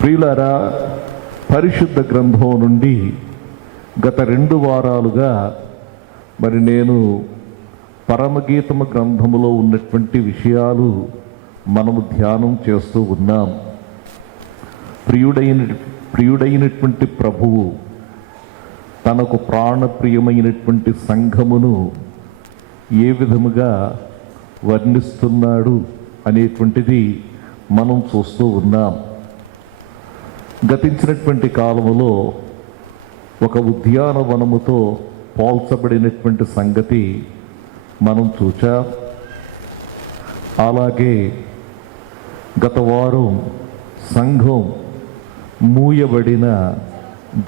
ప్రియులారా, పరిశుద్ధ గ్రంథం నుండి గత 2 వారాలుగా నేను పరమగీతము గ్రంథములో ఉన్నటువంటి విషయాలు మనము ధ్యానం చేస్తూ ఉన్నాం. ప్రియుడైనటువంటి ప్రభువు తనకు ప్రాణప్రియమైనటువంటి సంఘమును ఏ విధముగా వర్ణిస్తున్నాడు అనేటువంటిది మనం చూస్తూ ఉన్నాం. గతించినటువంటి కాలములో ఒక ఉద్యానవనముతో పోల్చబడినటువంటి సంగతి మనం చూచాం. అలాగే గత వారం సంఘం మూయబడిన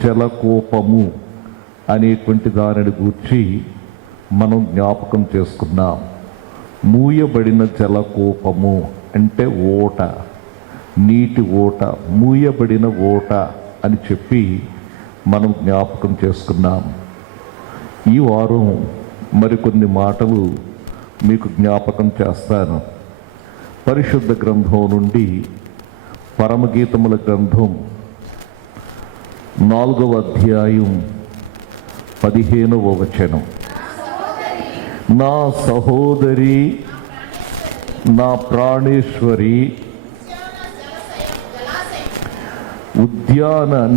జలకోపము అనేటువంటి దానిని గూర్చి మనం జ్ఞాపకం చేసుకున్నాం. మూయబడిన జలకోపము అంటే ఓట, నీటి ఓట, మూయబడిన ఓట అని చెప్పి మనం జ్ఞాపకం చేసుకున్నాం. ఈ వారం మరికొన్ని మాటలు మీకు జ్ఞాపకం చేస్తాను. పరిశుద్ధ గ్రంథం నుండి పరమగీతముల గ్రంథం 4వ అధ్యాయం 15వ వచనం. నా సహోదరి, నా ప్రాణేశ్వరి,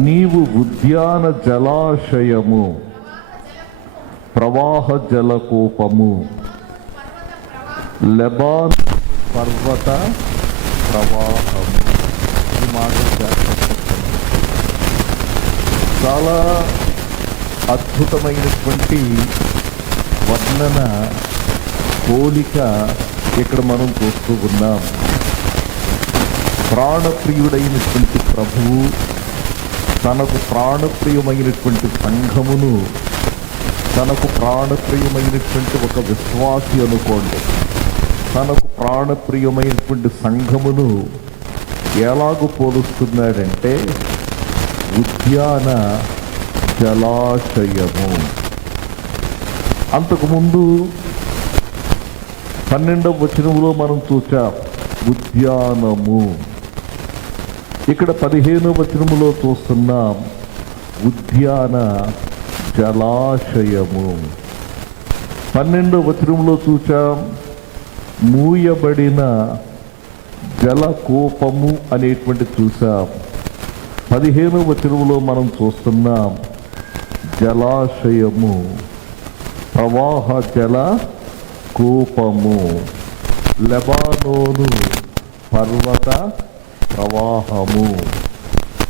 నీవు ఉద్యాన జలాశయము, ప్రవాహ జలకోపము, లెబాను పర్వత ప్రవాహము. ఈ మాట చాలా అద్భుతమైనటువంటి వర్ణన, పోలిక ఇక్కడ మనం చూస్తూ ఉన్నాం. ప్రాణప్రియుడైనటువంటి ప్రభువు తనకు ప్రాణప్రియమైనటువంటి సంఘమును, తనకు ప్రాణప్రియమైనటువంటి ఒక విశ్వాసి అనుకోండి, తనకు ప్రాణప్రియమైనటువంటి సంఘమును ఎలాగూ పోలుస్తున్నాడంటే ఉద్యాన జలాశయము. అంతకుముందు 12వ వచనంలో మనం చూచాం ఉద్యానము. ఇక్కడ 15వ వచనములో చూస్తున్నాం ఉద్యాన జలాశయము. 12వ వచనంలో చూచాం మూయబడిన జలకోపము అనేటువంటి చూసాం. 15వ వచనంలో మనం చూస్తున్నాం జలాశయము, ప్రవాహ జల కోపము, లెబానోను పర్వత ప్రవాహము.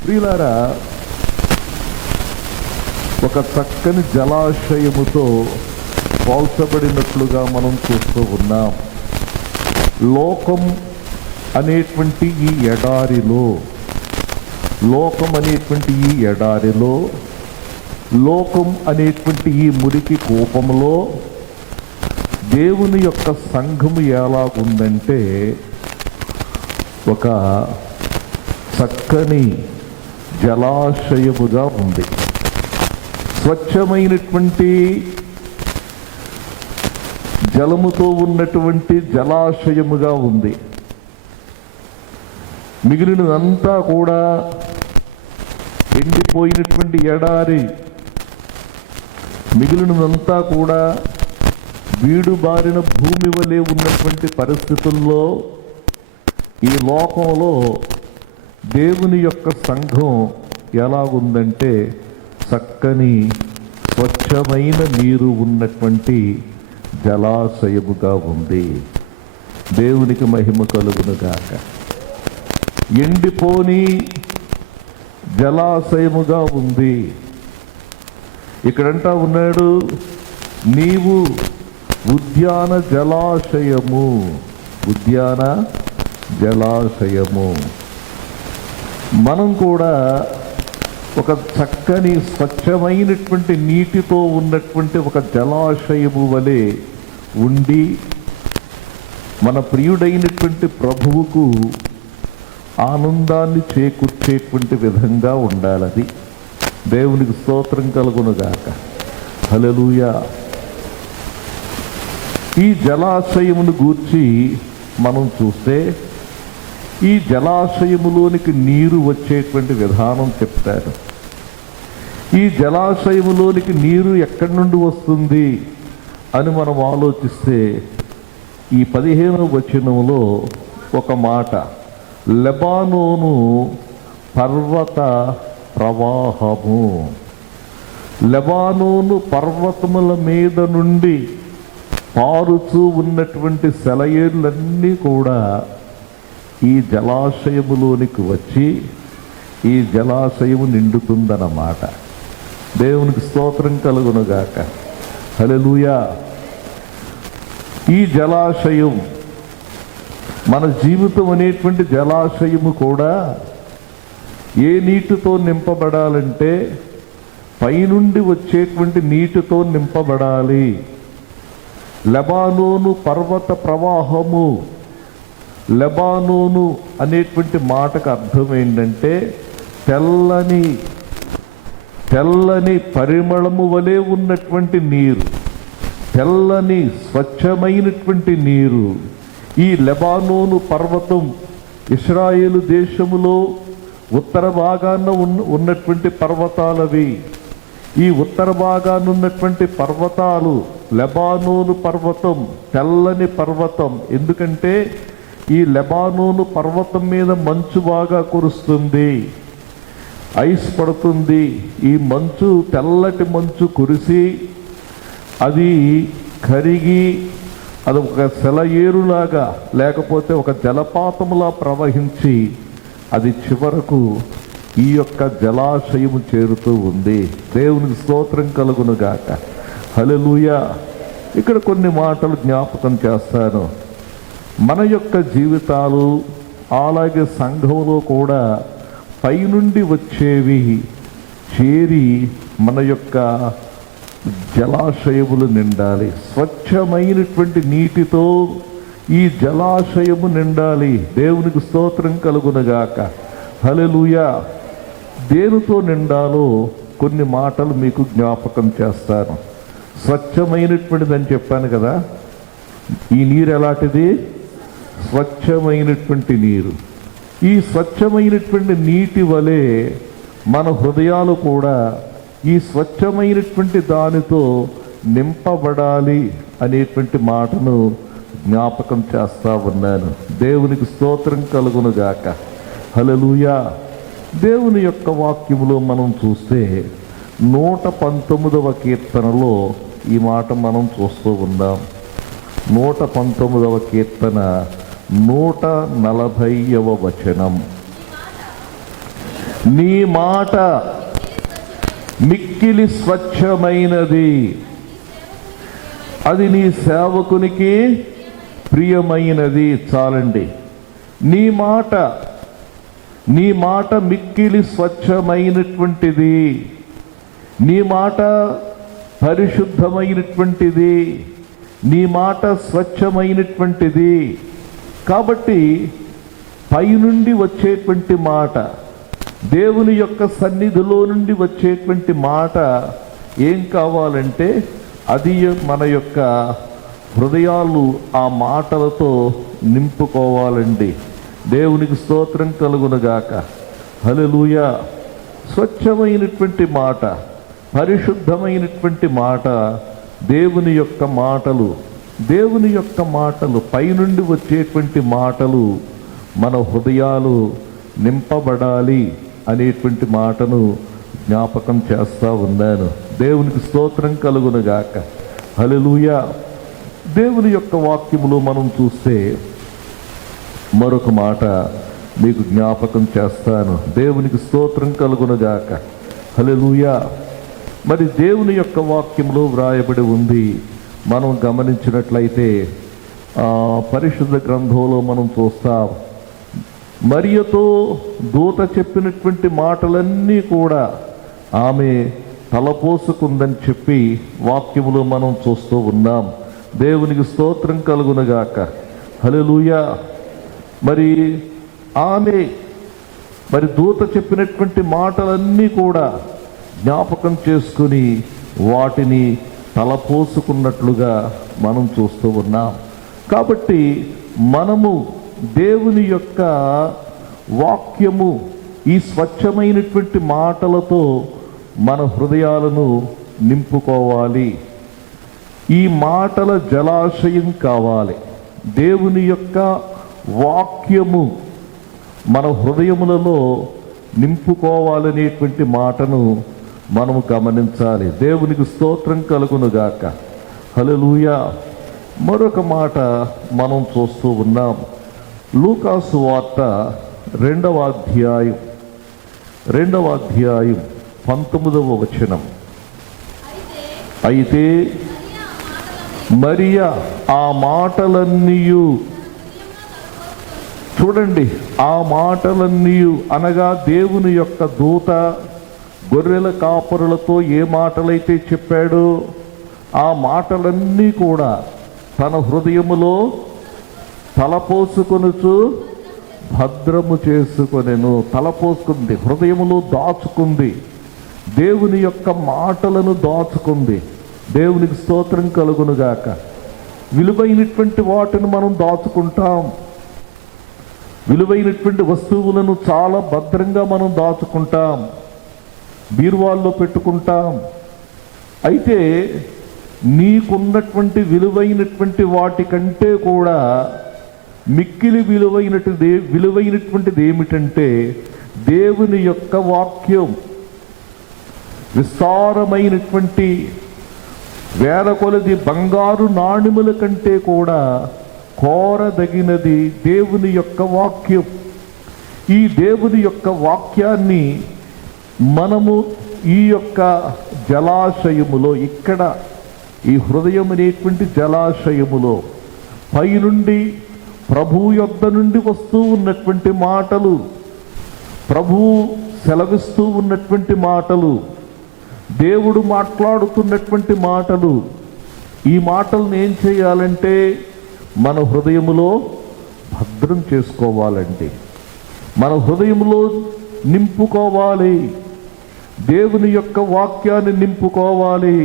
ప్రియులారా, ఒక చక్కని జలాశయముతో పోల్చబడినట్లుగా మనం చూస్తూ ఉన్నాం. లోకం అనేటువంటి ఈ ఎడారిలో, లోకం అనేటువంటి ఈ ఎడారిలో, లోకం అనేటువంటి ఈ మురికి కోపంలో దేవుని యొక్క సంఘము ఎలాగుందంటే ఒక చక్కని జలాశయముగా ఉంది. స్వచ్ఛమైనటువంటి జలముతో ఉన్నటువంటి జలాశయముగా ఉంది. మిగిలినదంతా కూడా ఎండిపోయినటువంటి ఎడారి, మిగిలినదంతా కూడా వీడు బారిన భూమి వలె ఉన్నటువంటి పరిస్థితుల్లో ఈ లోకంలో దేవుని యొక్క సంఘం ఎలాగుందంటే చక్కని స్వచ్ఛమైన నీరు ఉన్నటువంటి జలాశయముగా ఉంది. దేవునికి మహిమ కలుగునుగాక. ఎండిపోని జలాశయముగా ఉంది. ఇక్కడంటా ఉన్నాడు నీవు ఉద్యాన జలాశయము, ఉద్యాన జలాశయము. మనం కూడా ఒక చక్కని స్వచ్ఛమైనటువంటి నీటితో ఉన్నటువంటి ఒక జలాశయము వలె ఉండి మన ప్రియుడైనటువంటి ప్రభువుకు ఆనందాన్ని చేకూర్చేటువంటి విధంగా ఉండాలది. దేవునికి స్తోత్రం కలుగునుగాక. హల్లెలూయా. ఈ జలాశయమును గూర్చి మనం చూస్తే ఈ జలాశయములోనికి నీరు వచ్చేటువంటి విధానం చెప్తారు. ఈ జలాశయములోనికి నీరు ఎక్కడి నుండి వస్తుంది అని మనం ఆలోచిస్తే ఈ 15వ వచనంలో ఒక మాట, లెబానోను పర్వత ప్రవాహము. లెబానోను పర్వతముల మీద నుండి పారుతూ ఉన్నటువంటి సెలయేర్లన్నీ కూడా ఈ జలాశయములోనికి వచ్చి ఈ జలాశయము నిండుతుందన్నమాట. దేవునికి స్తోత్రం కలుగునుగాక. హల్లెలూయా. ఈ జలాశయం, మన జీవితం అనేటువంటి జలాశయము కూడా ఏ నీటితో నింపబడాలంటే పైనుండి వచ్చేటువంటి నీటితో నింపబడాలి. లెబానోను పర్వత ప్రవాహము. లెబానోను అనేటువంటి మాటకు అర్థం ఏంటంటే తెల్లని పరిమళము వలె ఉన్నటువంటి నీరు, తెల్లని స్వచ్ఛమైనటువంటి నీరు. ఈ లెబానోను పర్వతం ఇశ్రాయేలు దేశములో ఉత్తర భాగాన ఉన్నటువంటి పర్వతాలవి. ఈ ఉత్తర భాగాన ఉన్నటువంటి పర్వతాలు, లెబానోను పర్వతం తెల్లని పర్వతం. ఎందుకంటే ఈ లెబానోను పర్వతం మీద మంచు బాగా కురుస్తుంది, ఐస్ పడుతుంది. ఈ మంచు, తెల్లటి మంచు కురిసి అది కరిగి అది ఒక సెలయేరులాగా లేకపోతే ఒక జలపాతములా ప్రవహించి అది చివరకు ఈ యొక్క జలాశయము చేరుతూ ఉంది. దేవునికి స్తోత్రం కలుగునుగాక. హల్లెలూయా. ఇక్కడ కొన్ని మాటలు జ్ఞాపకం చేస్తాను. మన యొక్క జీవితాలు అలాగే సంఘంలో కూడా పైనుండి వచ్చేవి చేరి మన యొక్క జలాశయములు నిండాలి. స్వచ్ఛమైనటువంటి నీటితో ఈ జలాశయము నిండాలి. దేవునికి స్తోత్రం కలుగునుగాక. హల్లెలూయా. దేనితో నిండాలో కొన్ని మాటలు మీకు జ్ఞాపకం చేస్తాను. స్వచ్ఛమైనటువంటిదని చెప్పాను కదా. ఈ నీరు ఎలాంటిది? స్వచ్ఛమైనటువంటి నీరు. ఈ స్వచ్ఛమైనటువంటి నీటి వలె మన హృదయాలు కూడా ఈ స్వచ్ఛమైనటువంటి దానితో నింపబడాలి అనేటువంటి మాటను జ్ఞాపకం చేస్తా ఉన్నాను. దేవునికి స్తోత్రం కలుగునుగాక. హల్లెలూయా. దేవుని యొక్క వాక్యములో మనం చూస్తే 119వ కీర్తనలో ఈ మాట మనం చూస్తూ ఉన్నాం. 119వ కీర్తన 140వ వచనం. నీ మాట మిక్కిలి స్వచ్ఛమైనది, అది నీ సేవకునికి ప్రియమైనది. చాలండి. నీ మాట మిక్కిలి స్వచ్ఛమైనటువంటిది, నీ మాట పరిశుద్ధమైనటువంటిది, నీ మాట స్వచ్ఛమైనటువంటిది. కాబట్టి పైనుండి వచ్చేటువంటి మాట, దేవుని యొక్క సన్నిధిలో నుండి వచ్చేటువంటి మాట ఏం కావాలంటే అది మన యొక్క హృదయాలు ఆ మాటలతో నింపుకోవాలండి. దేవునికి స్తోత్రం కలుగునుగాక. హల్లెలూయా. స్వచ్ఛమైనటువంటి మాట, పరిశుద్ధమైనటువంటి మాట దేవుని యొక్క మాటలు. దేవుని యొక్క మాటలు, పైనుండి వచ్చేటువంటి మాటలు మన హృదయాలు నింపబడాలి అనేటువంటి మాటను జ్ఞాపకం చేస్తా ఉన్నాను. దేవునికి స్తోత్రం కలుగునుగాక. హల్లెలూయా. దేవుని యొక్క వాక్యములో మనం చూస్తే మరొక మాట మీకు జ్ఞాపకం చేస్తాను. దేవునికి స్తోత్రం కలుగునుగాక. హల్లెలూయా. మరి దేవుని యొక్క వాక్యంలో వ్రాయబడి ఉంది. మనం గమనించినట్లయితే పరిశుద్ధ గ్రంథంలో మనం చూస్తాం, మరియతో దూత చెప్పినటువంటి మాటలన్నీ కూడా ఆమె తలపోసుకుందని చెప్పి వాక్యములో మనం చూస్తూ ఉన్నాం. దేవునికి స్తోత్రం కలుగునుగాక. హల్లెలూయా. మరి దూత చెప్పినటువంటి మాటలన్నీ కూడా జ్ఞాపకం చేసుకుని వాటిని తలపోసుకున్నట్లుగా మనం చూస్తూ ఉన్నాం. కాబట్టి మనము దేవుని యొక్క వాక్యము, ఈ స్వచ్ఛమైనటువంటి మాటలతో మన హృదయాలను నింపుకోవాలి. ఈ మాటల జలాశయం కావాలి. దేవుని యొక్క వాక్యము మన హృదయములలో నింపుకోవాలనేటువంటి మాటను మనము గమనించాలి. దేవునికి స్తోత్రం కలుగునుగాక. హల్లెలూయా. మరొక మాట మనం చూస్తూ ఉన్నాం. లూకాసు వార్త 2వ అధ్యాయం 19వ వచనం. అయితే మరియా ఆ మాటలన్నీయు, చూడండి, ఆ మాటలన్నీయు అనగా దేవుని యొక్క దూత గొర్రెల కాపరులతో ఏ మాటలైతే చెప్పాడో ఆ మాటలన్నీ కూడా తన హృదయములో తలపోసుకొనుచు భద్రము చేసుకొనెను. తలపోసుకుంది, హృదయములో దాచుకుంది, దేవుని యొక్క మాటలను దాచుకుంది. దేవునికి స్తోత్రం కలుగునుగాక. విలువైనటువంటి వాటిని మనం దాచుకుంటాం. విలువైనటువంటి వస్తువులను చాలా భద్రంగా మనం దాచుకుంటాం, బీరువాల్లో పెట్టుకుంటాం. అయితే నీకున్నటువంటి విలువైనటువంటి వాటికంటే కూడా మిక్కిలి విలువైనటువంటిది ఏమిటంటే దేవుని యొక్క వాక్యం. విస్తారమైనటువంటి వేల కొలది బంగారు నాణెముల కంటే కూడా కోరదగినది దేవుని యొక్క వాక్యం. ఈ దేవుని యొక్క వాక్యాన్ని మనము ఈ యొక్క జలాశయములో, ఇక్కడ ఈ హృదయం అనేటువంటి జలాశయములో పైనుండి ప్రభు యొద్ద నుండి వస్తూ ఉన్నటువంటి మాటలు, ప్రభు సెలవిస్తూ ఉన్నటువంటి మాటలు, దేవుడు మాట్లాడుతున్నటువంటి మాటలు, ఈ మాటలను ఏం చేయాలంటే మన హృదయములో భద్రం చేసుకోవాలండి. మన హృదయములో నింపుకోవాలి. దేవుని యొక్క వాక్యాన్ని నింపుకోవాలి.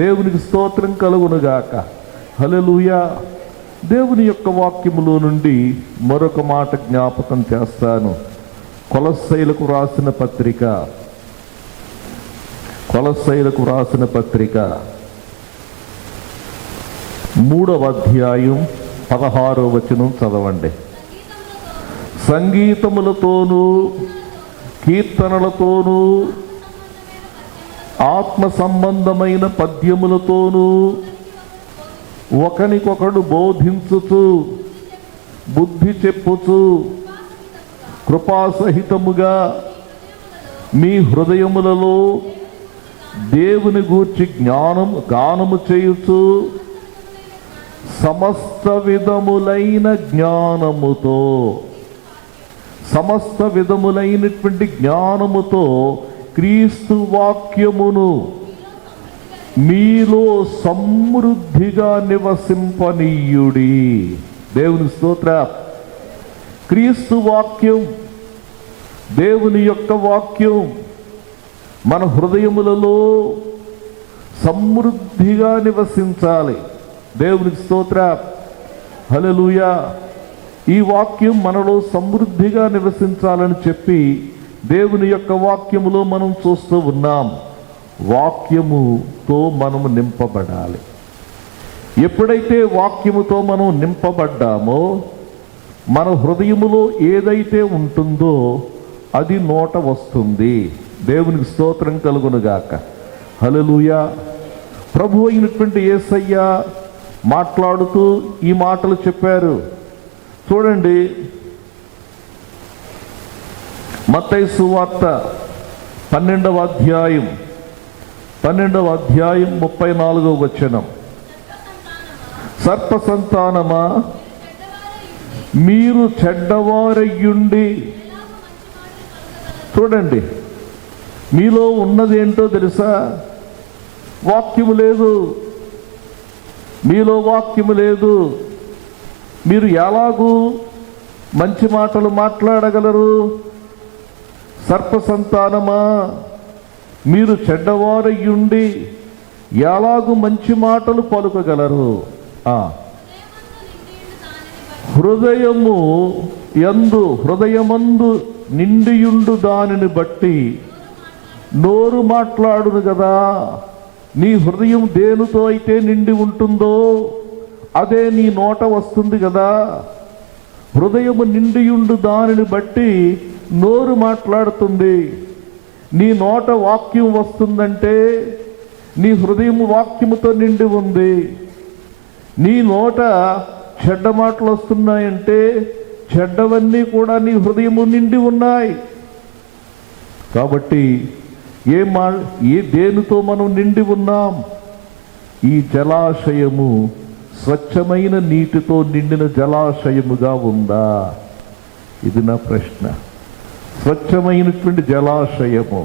దేవునికి స్తోత్రం కలుగునుగాక. హల్లెలూయా. దేవుని యొక్క వాక్యములో నుండి మరొక మాట జ్ఞాపకం చేస్తాను. కొలస్సీలకు రాసిన పత్రిక 3వ అధ్యాయం 16వ వచనం చదవండి. సంగీతములతోనూ కీర్తనలతోనూ ఆత్మ సంబంధమైన పద్యములతోనూ ఒకనికొకడు బోధించుచు బుద్ధి చెప్పుచు కృపాసహితముగా మీ హృదయములలో దేవుని గూర్చి గానము చేయుచు సమస్త విధములైన జ్ఞానముతో, సమస్త విధములైనటువంటి జ్ఞానముతో క్రీస్తు వాక్యమును మీలో సమృద్ధిగా నివసింపనీయుడి. దేవుని స్తోత్ర. క్రీస్తు వాక్యం, దేవుని యొక్క వాక్యం మన హృదయములలో సమృద్ధిగా నివసించాలి. దేవునికి స్తోత్ర. హల్లెలూయా. ఈ వాక్యం మనలో సమృద్ధిగా నివసించాలని చెప్పి దేవుని యొక్క వాక్యములో మనం చూస్తూ ఉన్నాం. వాక్యముతో మనము నింపబడాలి. ఎప్పుడైతే వాక్యముతో మనం నింపబడ్డామో మన హృదయములో ఏదైతే ఉంటుందో అది నోట వస్తుంది. దేవునికి స్తోత్రం కలుగునుగాక. హల్లెలూయా. ప్రభు అయినటువంటి యేసయ్య మాట్లాడుతూ ఈ మాటలు చెప్పారు. చూడండి, మత్తయి సువార్త 12వ అధ్యాయం 34వ వచనం. సర్ప సంతానమా, మీరు చెడ్డవారయ్యుండి, చూడండి, మీలో ఉన్నదేంటో తెలుసా? వాక్యము లేదు. మీలో వాక్యము లేదు. మీరు ఎలాగూ మంచి మాటలు మాట్లాడగలరు? సర్ప సంతానమా, మీరు చెడ్డవారయ్యుండి ఎలాగూ మంచి మాటలు పలుకగలరు? హృదయమందు నిండియుండు దానిని బట్టి నోరు మాట్లాడును కదా. నీ హృదయం దేనితో అయితే నిండి ఉంటుందో అదే నీ నోట వస్తుంది కదా. హృదయము నిండియుండు దానిని బట్టి నోరు మాట్లాడుతుంది. నీ నోట వాక్యం వస్తుందంటే నీ హృదయం వాక్యముతో నిండి ఉంది. నీ నోట చెడ్డ మాటలు వస్తున్నాయంటే చెడ్డవన్నీ కూడా నీ హృదయము నిండి ఉన్నాయి. కాబట్టి ఏ దేనితో మనం నిండి ఉన్నాం? ఈ జలాశయము స్వచ్ఛమైన నీటితో నిండిన జలాశయముగా ఉందా? ఇది నా ప్రశ్న. స్వచ్ఛమైనటువంటి జలాశయము.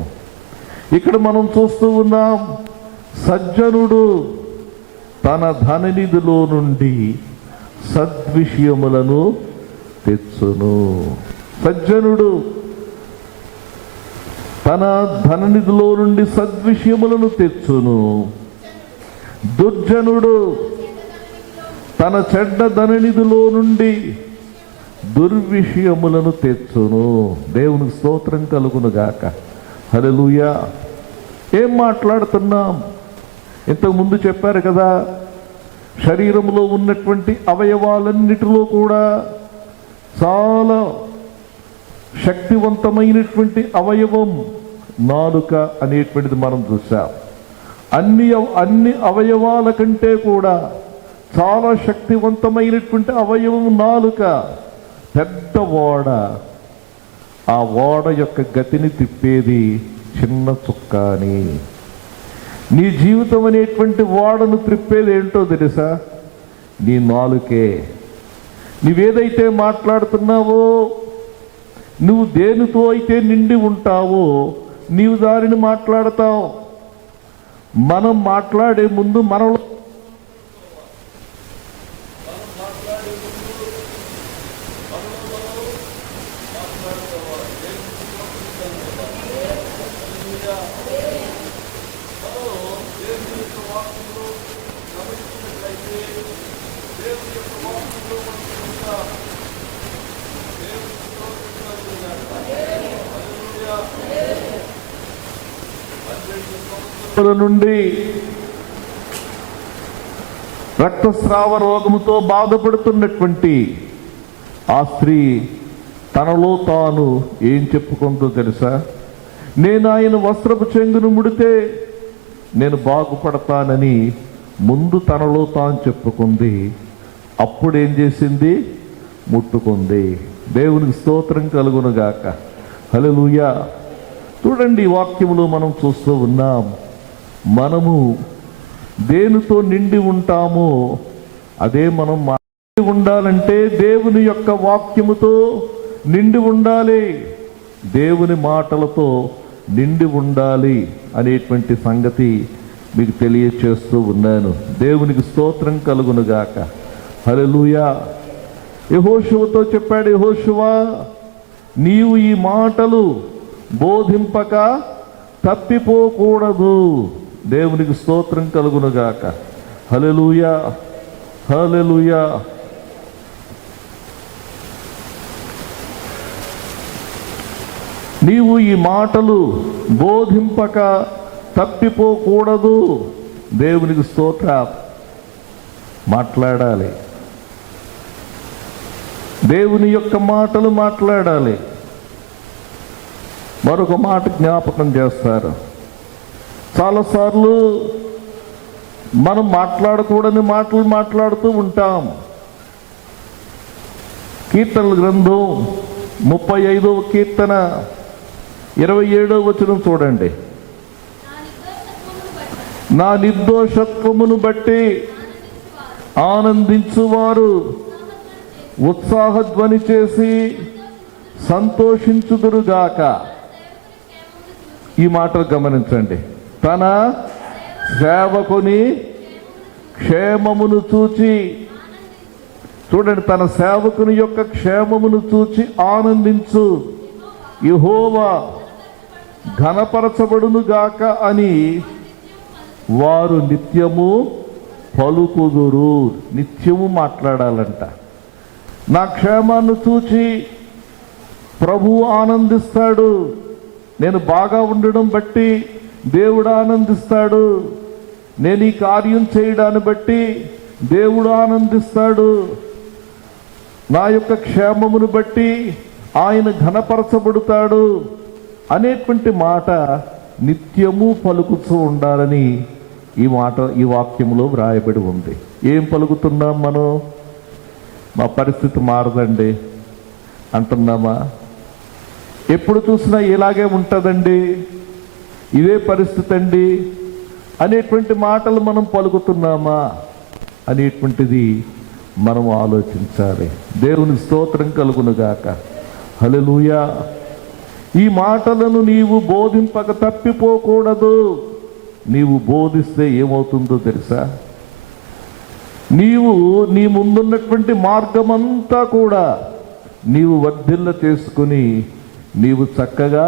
ఇక్కడ మనం చూస్తూ ఉన్నాం, సజ్జనుడు తన ధననిధిలో నుండి సద్విషయములను తెచ్చును. సజ్జనుడు తన ధననిధిలో నుండి సద్విషయములను తెచ్చును. దుర్జనుడు తన చెడ్డ ధననిధిలో నుండి దుర్విషయములను తెచ్చును. దేవునికి స్తోత్రం కలుగును గాక. హల్లెలూయా. ఏం మాట్లాడుతున్నాం? ఇంతకు ముందు చెప్పారు కదా, శరీరంలో ఉన్నటువంటి అవయవాలన్నిటిలో కూడా చాలా శక్తివంతమైనటువంటి అవయవం నాలుక అనేటువంటిది మనం చూసాం. అన్ని అవయవాల కంటే కూడా చాలా శక్తివంతమైనటువంటి అవయవం నాలుక. పెద్ద ఓడ, ఆ ఓడ యొక్క గతిని తిప్పేది చిన్న చుక్క అని. నీ జీవితం అనేటువంటి ఓడను త్రిప్పేది ఏంటో తెలుసా? నీ నాలుకే. నువ్వేదైతే మాట్లాడుతున్నావో, నువ్వు దేనితో అయితే నిండి ఉంటావో నీవు దానిని మాట్లాడతావు. మనం మాట్లాడే ముందు మనలో నుండి రక్తస్రావ రోగముతో బాధపడుతున్నటువంటి ఆ స్త్రీ తనలో తాను ఏం చెప్పుకుందో తెలుసా? నేను ఆయన వస్త్రపు చెంగును ముడితే నేను బాగుపడతానని ముందు తనలో తాను చెప్పుకుంది. అప్పుడేం చేసింది? ముట్టుకుంది. దేవునికి స్తోత్రం కలుగును గాక. హల్లెలూయా. చూడండి, ఈ వాక్యములో మనం చూస్తూ ఉన్నాం, మనము దేనితో నిండి ఉంటామో అదే మనం ఉండాలంటే దేవుని యొక్క వాక్యముతో నిండి ఉండాలి, దేవుని మాటలతో నిండి ఉండాలి అనేటువంటి సంగతి మీకు తెలియచేస్తూ ఉన్నాను. దేవునికి స్తోత్రం కలుగునుగాక. హల్లెలూయా. యెహోషువతో చెప్పాడు, యెహోషువా, నీవు ఈ మాటలు బోధింపక తప్పిపోకూడదు. దేవునికి స్తోత్రం కలుగునుగాక. హల్లెలూయా, హల్లెలూయా. నీవు ఈ మాటలు బోధింపక తప్పిపోకూడదు. దేవునికి స్తోత్రం. మాట్లాడాలి, దేవుని యొక్క మాటలు మాట్లాడాలి. మరొక మాట జ్ఞాపకం చేస్తారు. చాలాసార్లు మనం మాట్లాడకూడని మాటలు మాట్లాడుతూ ఉంటాం. కీర్తనల గ్రంథం 35వ కీర్తన 27వ వచనం చూడండి. నా నిర్దోషత్వమును బట్టి ఆనందించువారు ఉత్సాహధ్వని చేసి సంతోషించుదురుగాక. ఈ మాటలు గమనించండి. తన సేవకుని క్షేమమును చూచి, చూడండి, తన సేవకుని యొక్క క్షేమమును చూచి ఆనందించు. యెహోవా ఘనపరచబడునుగాక అని వారు నిత్యము పలుకుదురు. నిత్యము మాట్లాడాలంట. నా క్షేమాన్ని చూచి ప్రభువు ఆనందిస్తాడు. నేను బాగా ఉండడం బట్టి దేవుడు ఆనందిస్తాడు. నేను ఈ కార్యం చేయడాన్ని బట్టి దేవుడు ఆనందిస్తాడు. నా యొక్క క్షేమమును బట్టి ఆయన ఘనపరచబడతాడు అనేటువంటి మాట నిత్యము పలుకుతూ ఉండాలని ఈ వాక్యంలో వ్రాయబడి ఉంది. ఏం పలుకుతున్నాం మనం? మా పరిస్థితి మారదండి అంటున్నామా? ఎప్పుడు చూసినా ఇలాగే ఉంటుందండి, ఇదే పరిస్థితి అండి అనేటువంటి మాటలు మనం పలుకుతున్నామా అనేటువంటిది మనం ఆలోచించాలి. దేవుని స్తోత్రం కలుగునుగాక. హల్లెలూయా. ఈ మాటలను నీవు బోధింపక తప్పిపోకూడదు. నీవు బోధిస్తే ఏమవుతుందో తెలుసా? నీవు నీ ముందున్నటువంటి మార్గమంతా కూడా నీవు వర్ధిల్ల చేసుకుని నీవు చక్కగా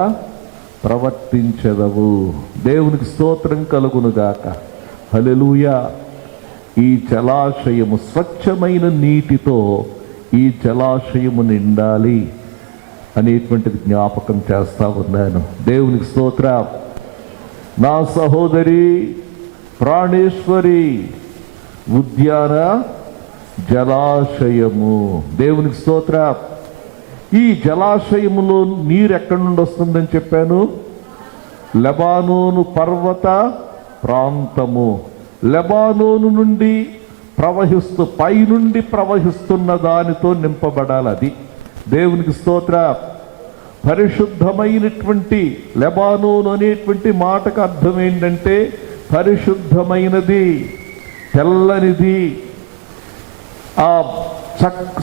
ప్రవర్తించదవు. దేవునికి స్తోత్రం కలుగునుగాక. హల్లెలూయా. ఈ జలాశయము స్వచ్ఛమైన నీటితో ఈ జలాశయము నిండాలి అనేటువంటిది జ్ఞాపకం చేస్తా ఉన్నాను. దేవునికి స్తోత్రం. నా సహోదరి ప్రాణేశ్వరి ఉద్యాన జలాశయము. దేవునికి స్తోత్రం. ఈ జలాశయములో నీరు ఎక్కడి నుండి వస్తుందని చెప్పాను? లెబానోను పర్వత ప్రాంతము. లెబానోను నుండి పైనుండి ప్రవహిస్తున్న దానితో నింపబడాలి. అది దేవునికి స్తోత్రం. పరిశుద్ధమైనటువంటి లెబానోను అనేటువంటి మాటకు అర్థం ఏంటంటే పరిశుద్ధమైనది, తెల్లనిది. ఆ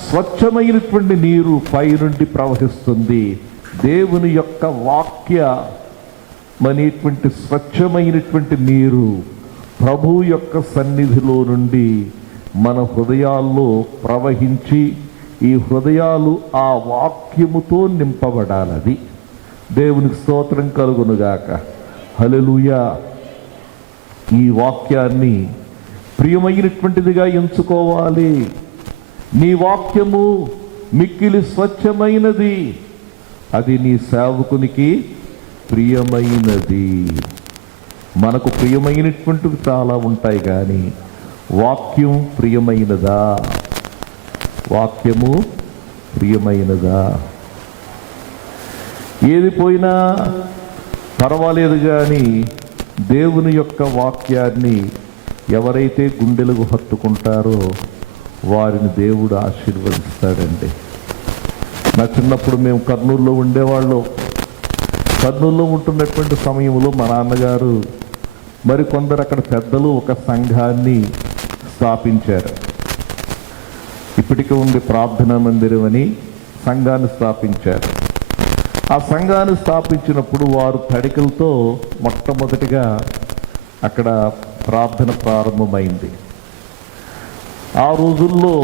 స్వచ్ఛమైనటువంటి నీరు పైనుండి ప్రవహిస్తుంది. దేవుని యొక్క వాక్యమనేటువంటి స్వచ్ఛమైనటువంటి నీరు ప్రభు యొక్క సన్నిధిలో నుండి మన హృదయాల్లో ప్రవహించి ఈ హృదయాలు ఆ వాక్యముతో నింపబడాలి. అది దేవునికి స్తోత్రం కలుగునుగాక. హల్లెలూయా. ఈ వాక్యాన్ని ప్రియమైనటువంటిదిగా ఎంచుకోవాలి. నీ వాక్యము మిక్కిలి స్వచ్ఛమైనది, అది నీ సేవకునికి ప్రియమైనది. మనకు ప్రియమైనటువంటివి చాలా ఉంటాయి, కానీ వాక్యం ప్రియమైనదా? వాక్యము ప్రియమైనదా? ఏది పోయినా పర్వాలేదు, కానీ దేవుని యొక్క వాక్యాన్ని ఎవరైతే గుండెలకు హత్తుకుంటారో వారిని దేవుడు ఆశీర్వదిస్తాడండి. నా చిన్నప్పుడు మేము కర్నూలులో ఉండేవాళ్ళం. కర్నూలులో ఉంటున్నటువంటి సమయంలో మా నాన్నగారు మరికొందరు అక్కడ పెద్దలు ఒక సంఘాన్ని స్థాపించారు. ఇప్పటికీ ఉంది ప్రార్థనా మందిరం అని సంఘాన్ని స్థాపించారు. ఆ సంఘాన్ని స్థాపించినప్పుడు వారు తడికలతో మొట్టమొదటిగా అక్కడ ప్రార్థన ప్రారంభమైంది. ఆ రోజుల్లో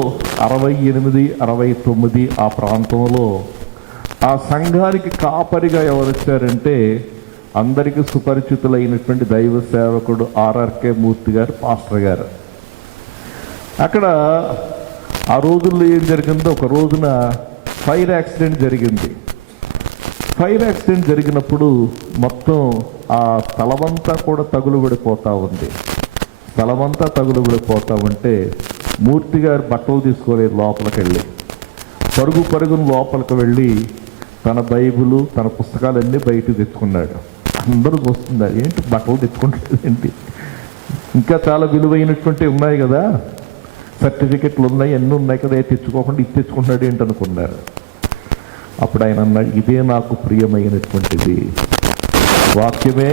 68, 69 ఆ ప్రాంతంలో ఆ సంఘానికి కాపరిగా ఎవరు వచ్చారంటే అందరికీ సుపరిచితులైనటువంటి దైవ సేవకుడు ఆర్ఆర్కే మూర్తి గారు, పాస్టర్ గారు. అక్కడ ఆ రోజుల్లో ఏం జరిగిందో, ఒక రోజున ఫైర్ యాక్సిడెంట్ జరిగింది. ఫైర్ యాక్సిడెంట్ జరిగినప్పుడు మొత్తం ఆ స్థలమంతా కూడా తగులుబడిపోతూ ఉంది. స్థలమంతా తగులుబడిపోతూ ఉంటే మూర్తి గారు బట్టలు తీసుకోలేదు, లోపలికి వెళ్ళి పరుగును లోపలికి వెళ్ళి తన బైబిలు, తన పుస్తకాలన్నీ బయటకు తెచ్చుకున్నాడు. అందరూ వస్తున్నారు, ఏంటి బట్టలు తెచ్చుకుంటాడు ఏంటి, ఇంకా చాలా విలువైనటువంటి ఉన్నాయి కదా, సర్టిఫికెట్లు ఉన్నాయి, అన్నీ ఉన్నాయి కదా, తెచ్చుకోకుండా ఇది తెచ్చుకుంటాడు ఏంటి అనుకున్నారు. అప్పుడు ఆయన అన్నాడు, ఇదే నాకు ప్రియమైనటువంటిది, వాక్యమే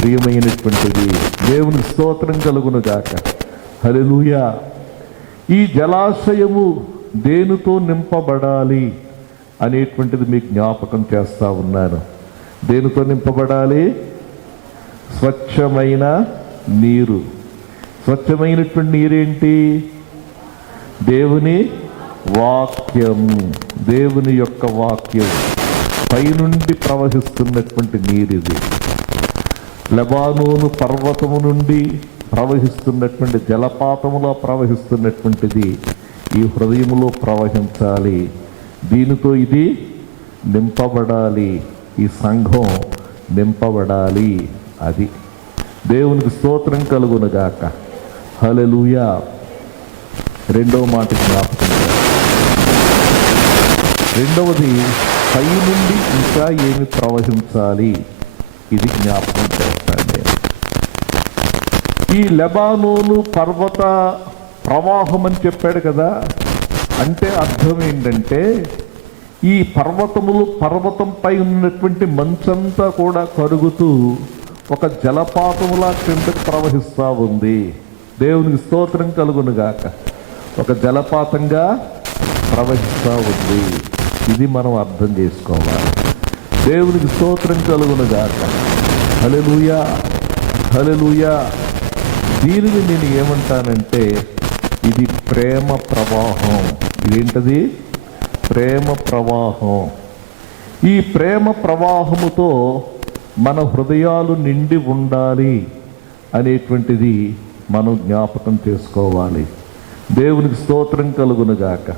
ప్రియమైనటువంటిది. దేవుని స్తోత్రం కలుగును గాక. హల్లెలూయా. ఈ జలాశయము దేనితో నింపబడాలి అనేటువంటిది మీకు జ్ఞాపకం చేస్తా ఉన్నాను. దేనితో నింపబడాలి? స్వచ్ఛమైన నీరు. స్వచ్ఛమైనటువంటి నీరేంటి? దేవుని వాక్యం. దేవుని యొక్క వాక్యం పైనుండి ప్రవహిస్తున్నటువంటి నీరిది. లెబానోను పర్వతము నుండి ప్రవహిస్తున్నటువంటి జలపాతములో ప్రవహిస్తున్నటువంటిది ఈ హృదయములో ప్రవహించాలి. దీనితో ఇది నింపబడాలి, ఈ సంఘం నింపబడాలి. అది దేవునికి స్తోత్రం కలుగునుగాక. హల్లెలూయా. రెండవ మాట జ్ఞాపకం చేస్తాను. రెండవది, పై నుండి ఇంకా ఏమి ప్రవహించాలి, ఇది జ్ఞాపకం చేస్తాను నేను. ఈ లెబానోను పర్వత ప్రవాహం అని చెప్పాడు కదా, అంటే అర్థం ఏంటంటే ఈ పర్వతంపై ఉన్నటువంటి మంచంతా కూడా కరుగుతూ ఒక జలపాతములా క్రిందకు ప్రవహిస్తూ ఉంది. దేవునికి స్తోత్రం కలుగునుగాక. ఒక జలపాతంగా ప్రవహిస్తూ ఉంది. ఇది మనం అర్థం చేసుకోవాలి. దేవునికి స్తోత్రం కలుగునుగాక. హల్లెలూయా, హల్లెలూయా. దీనిని నేను ఏమంటానంటే ఇది ప్రేమ ప్రవాహం. ఇదేంటది? ప్రేమ ప్రవాహం. ఈ ప్రేమ ప్రవాహముతో మన హృదయాలు నిండి ఉండాలి అనేటువంటిది మనం జ్ఞాపకం చేసుకోవాలి. దేవునికి స్తోత్రం కలుగునుగాక.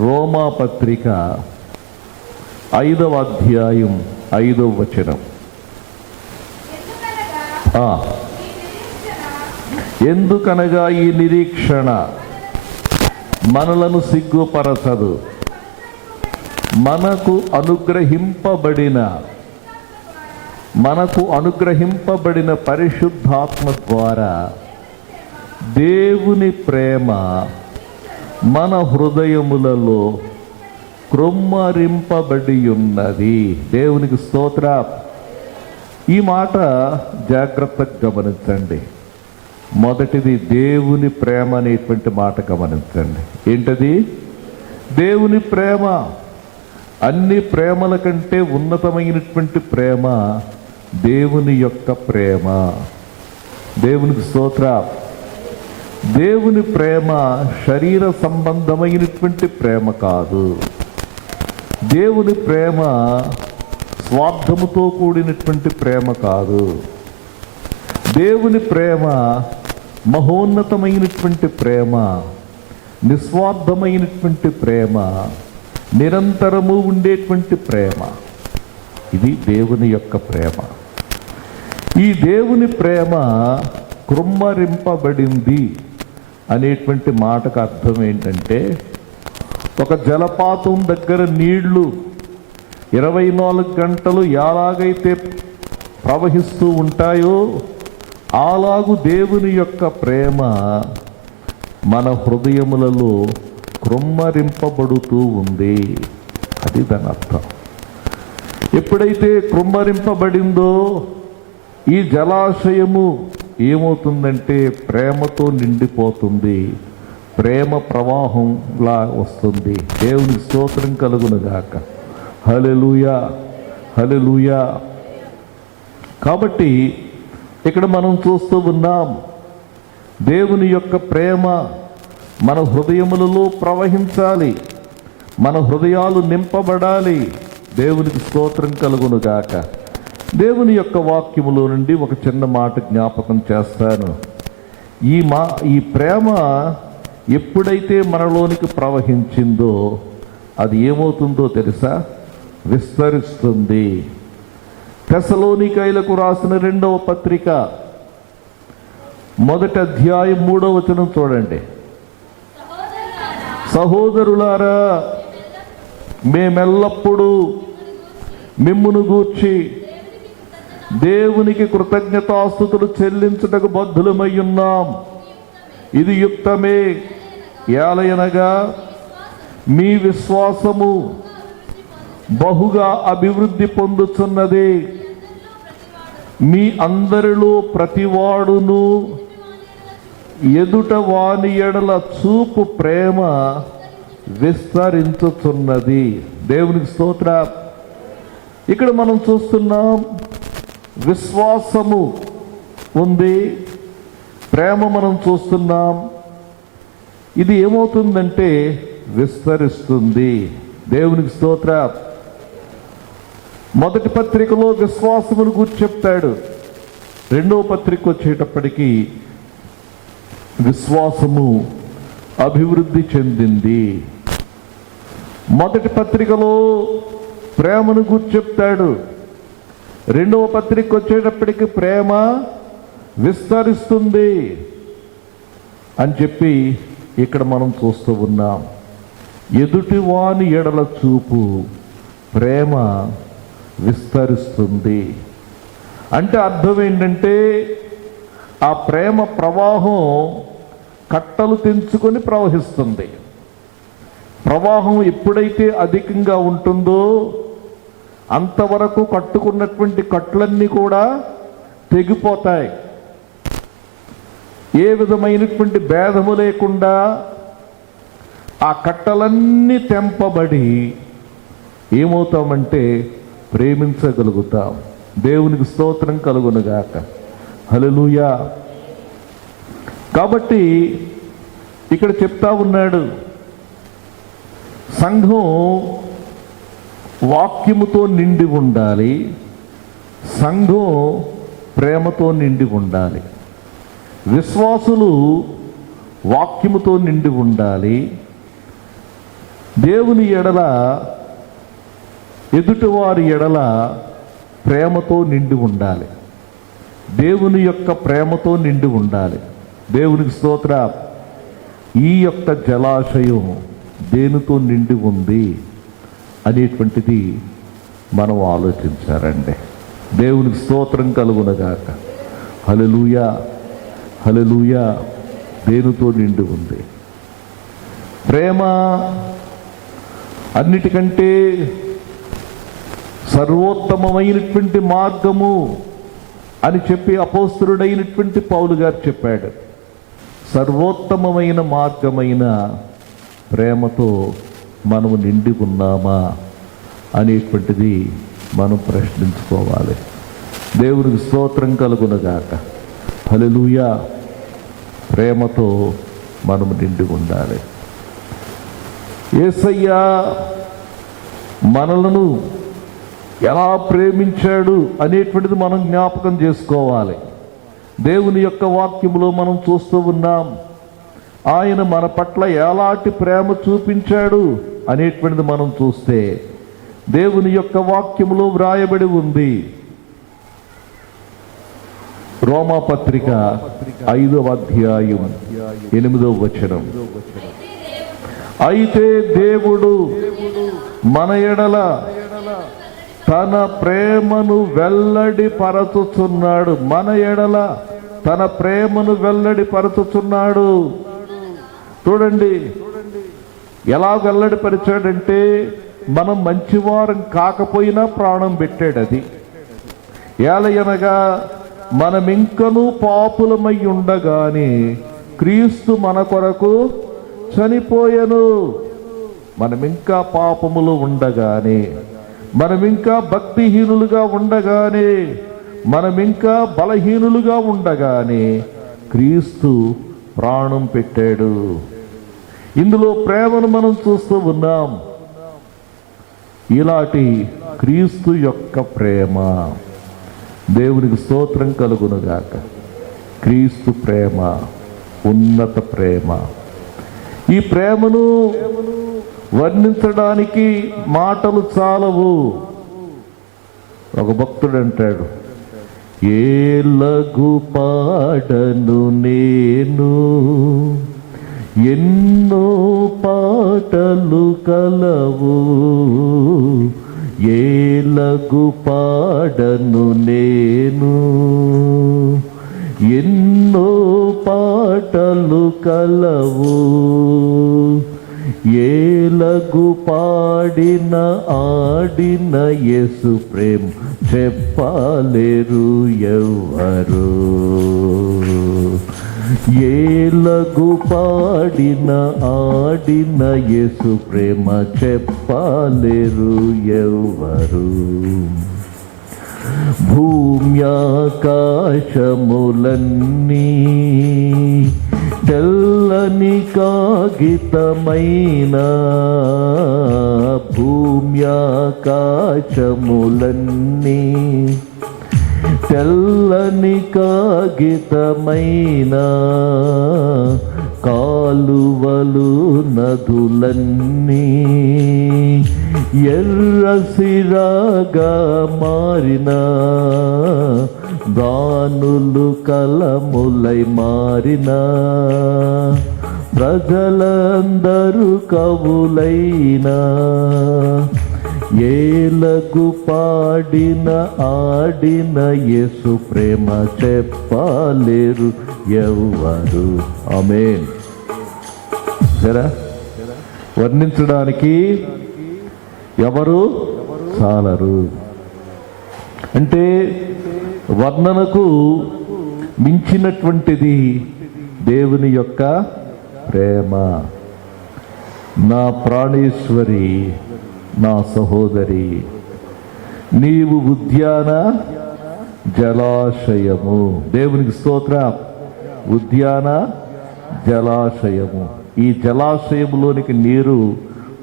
రోమా పత్రిక 5వ అధ్యాయం 5వ వచనం. ఎందుకనగా ఈ నిరీక్షణ మనలను సిగ్గుపరచదు, మనకు అనుగ్రహింపబడిన పరిశుద్ధాత్మ ద్వారా దేవుని ప్రేమ మన హృదయములలో కృమ్మరింపబడి ఉన్నది. దేవునికి స్తోత్రం. ఈ మాట జాగ్రత్తగా గమనించండి. మొదటిది దేవుని ప్రేమ అనేటువంటి మాట గమనించండి. ఏంటది? దేవుని ప్రేమ. అన్ని ప్రేమల కంటే ఉన్నతమైనటువంటి ప్రేమ దేవుని యొక్క ప్రేమ. దేవునికి స్తోత్రం. దేవుని ప్రేమ శరీర సంబంధమైనటువంటి ప్రేమ కాదు. దేవుని ప్రేమ స్వార్థముతో కూడినటువంటి ప్రేమ కాదు. దేవుని ప్రేమ మహోన్నతమైనటువంటి ప్రేమ, నిస్వార్థమైనటువంటి ప్రేమ, నిరంతరము ఉండేటువంటి ప్రేమ. ఇది దేవుని యొక్క ప్రేమ. ఈ దేవుని ప్రేమ కృమ్మరింపబడింది అనేటువంటి మాటకు అర్థం ఏంటంటే, ఒక జలపాతం దగ్గర నీళ్లు 24 గంటలు ఎలాగైతే ప్రవహిస్తూ ఉంటాయో అలాగూ దేవుని యొక్క ప్రేమ మన హృదయములలో కృమ్మరింపబడుతూ ఉంది. అది దాని అర్థం. ఎప్పుడైతే కృమ్మరింపబడిందో ఈ జలాశయము ఏమవుతుందంటే ప్రేమతో నిండిపోతుంది, ప్రేమ ప్రవాహంలా వస్తుంది. దేవుని స్తోత్రం కలుగునుగాక. హల్లెలూయా, హల్లెలూయా. కాబట్టి ఇక్కడ మనం చూస్తూ ఉన్నాం, దేవుని యొక్క ప్రేమ మన హృదయములలో ప్రవహించాలి, మన హృదయాలు నింపబడాలి. దేవునికి స్తోత్రం కలుగునుగాక. దేవుని యొక్క వాక్యములో నుండి ఒక చిన్న మాట జ్ఞాపకం చేస్తాను. ఈ ప్రేమ ఎప్పుడైతే మనలోనికి ప్రవహించిందో అది ఏమవుతుందో తెలుసా? విస్తరిస్తుంది. తెస్సలోనికైలకు రాసిన 2వ పత్రిక 1వ అధ్యాయం 3వ వచనం చూడండి. సహోదరులారా, మేమెల్లప్పుడూ మిమ్మును గూర్చి దేవునికి కృతజ్ఞతాస్తుతులు చెల్లించుటకు బద్ధులమై ఉన్నాం. ఇది యుక్తమే. ఏలయనగా మీ విశ్వాసము బహుగా అభివృద్ధి పొందుతున్నది. మీ అందరిలో ప్రతివాడును ఎదుట వాని ఎడల చూపు ప్రేమ విస్తరించుతున్నది. దేవునికి స్తోత్రం. ఇక్కడ మనం చూస్తున్నాం, విశ్వాసము ఉంది, ప్రేమ మనం చూస్తున్నాం. ఇది ఏమవుతుందంటే విస్తరిస్తుంది. దేవునికి స్తోత్రం. మొదటి పత్రికలో విశ్వాసమును గురించి చెప్తాడు. 2వ పత్రిక వచ్చేటప్పటికీ విశ్వాసము అభివృద్ధి చెందింది. మొదటి పత్రికలో ప్రేమను గురించి చెప్తాడు. రెండవ పత్రిక వచ్చేటప్పటికి ప్రేమ విస్తరిస్తుంది అని చెప్పి ఇక్కడ మనం చూస్తూ ఉన్నాం. ఎదుటివాని ఎడల చూపు ప్రేమ విస్తరిస్తుంది అంటే అర్థం ఏంటంటే ఆ ప్రేమ ప్రవాహం కట్టలు తెంచుకొని ప్రవహిస్తుంది. ప్రవాహం ఎప్పుడైతే అధికంగా ఉంటుందో అంతవరకు కట్టుకున్నటువంటి కట్లన్నీ కూడా తెగిపోతాయి. ఏ విధమైనటువంటి భేదము లేకుండా ఆ కట్టలన్నీ తెంపబడి ఏమవుతామంటే ప్రేమించగలుగుతాం. దేవునికి స్తోత్రం కలుగునుగాక. హల్లెలూయా. కాబట్టి ఇక్కడ చెప్తా ఉన్నాడు, సంఘం వాక్యముతో నిండి ఉండాలి, సంఘం ప్రేమతో నిండి ఉండాలి. విశ్వాసులు వాక్యముతో నిండి ఉండాలి, దేవుని ఎడల ఎదుటివారి ఎడల ప్రేమతో నిండి ఉండాలి, దేవుని యొక్క ప్రేమతో నిండి ఉండాలి. దేవునికి స్తోత్ర. ఈ యొక్క జలాశయం దేనితో నిండి ఉంది అనేటువంటిది మనం ఆలోచించారండి. దేవునికి స్తోత్రం కలుగునగాక. హల్లెలూయా, హల్లెలూయా. దేనితో నిండి ఉంది? ప్రేమ అన్నిటికంటే సర్వోత్తమమైనటువంటి మార్గము అని చెప్పి అపోస్తలుడైనటువంటి పౌలు గారు చెప్పాడు. సర్వోత్తమమైన మార్గమైన ప్రేమతో మనము నిండి ఉన్నామా అనేటువంటిది మనం ప్రశ్నించుకోవాలి. దేవునికి స్తోత్రం కలుగునగాక. హల్లెలూయా. ప్రేమతో మనము నిండి ఉండాలి. యేసయ్య మనలను ఎలా ప్రేమించాడు అనేటువంటిది మనం జ్ఞాపకం చేసుకోవాలి. దేవుని యొక్క వాక్యములో మనం చూస్తూ ఉన్నాం, ఆయన మన పట్ల ఎలాంటి ప్రేమ చూపించాడు అనేటువంటిది మనం చూస్తే దేవుని యొక్క వాక్యములో వ్రాయబడి ఉంది. రోమాపత్రిక 5వ అధ్యాయం 8వ వచనం. అయితే దేవుడు మన ఎడల తన ప్రేమను వెల్లడి పరచుచున్నాడు. మన ఎడల తన ప్రేమను వెల్లడి పరచుచున్నాడు. చూడండి ఎలా వెల్లడి పరిచాడంటే, మనం మంచివారం కాకపోయినా ప్రాణం పెట్టాడు. అది ఏలయనగా మనమింకనూ పాపులమై ఉండగానే క్రీస్తు మన కొరకు చనిపోయెను. మనమింకా పాపములు ఉండగానే, మనమింకా భక్తిహీనులుగా ఉండగానే, మనమింకా బలహీనులుగా ఉండగానే క్రీస్తు ప్రాణం పెట్టాడు. ఇందులో ప్రేమను మనం చూస్తూ ఉన్నాం. ఇలాంటి క్రీస్తు యొక్క ప్రేమ, దేవునికి స్తోత్రం కలుగునుగాక. క్రీస్తు ప్రేమ ఉన్నత ప్రేమ. ఈ ప్రేమను వర్ణించడానికి మాటలు చాలవు. ఒక భక్తుడు అంటాడు, ఏలగు పాడను నేను, ఎన్నో పాటలు కలవు, ఏలగు పాడను నేను, ఎన్నో పాటలు కలవు, ఏలగు పాడిన ఆడిన యేసు ప్రేమ చెప్పలేరు ఎవ్వరు, ఏలగు పాడిన ఆడిన యేసు ప్రేమ చెప్పలేరు ఎవ్వరు. భూమ్యాకాశములన్నీ తెల్లని కాగితమైన, భూమ్యాకాశములన్నీ తెల్లని కాగితమైన, కాలువలు నదులన్నీ ఎర్రసిరాగా మారిన, దానులు కలములై మారిన, ప్రజలందరూ కవులైనా, ఏలగు పాడిన ఆడిన యేసు ప్రేమ చెప్పలేరు ఎవ్వరు. ఆమేన్. సరే, వర్ణించడానికి ఎవరు చాలరు. అంటే వర్ణనకు మించినటువంటిది దేవుని యొక్క ప్రేమ. నా ప్రాణేశ్వరి, నా సహోదరి, నీవు ఉద్యాన జలాశయము. దేవునికి స్తోత్రం. ఉద్యాన జలాశయము. ఈ జలాశయములోనికి నీరు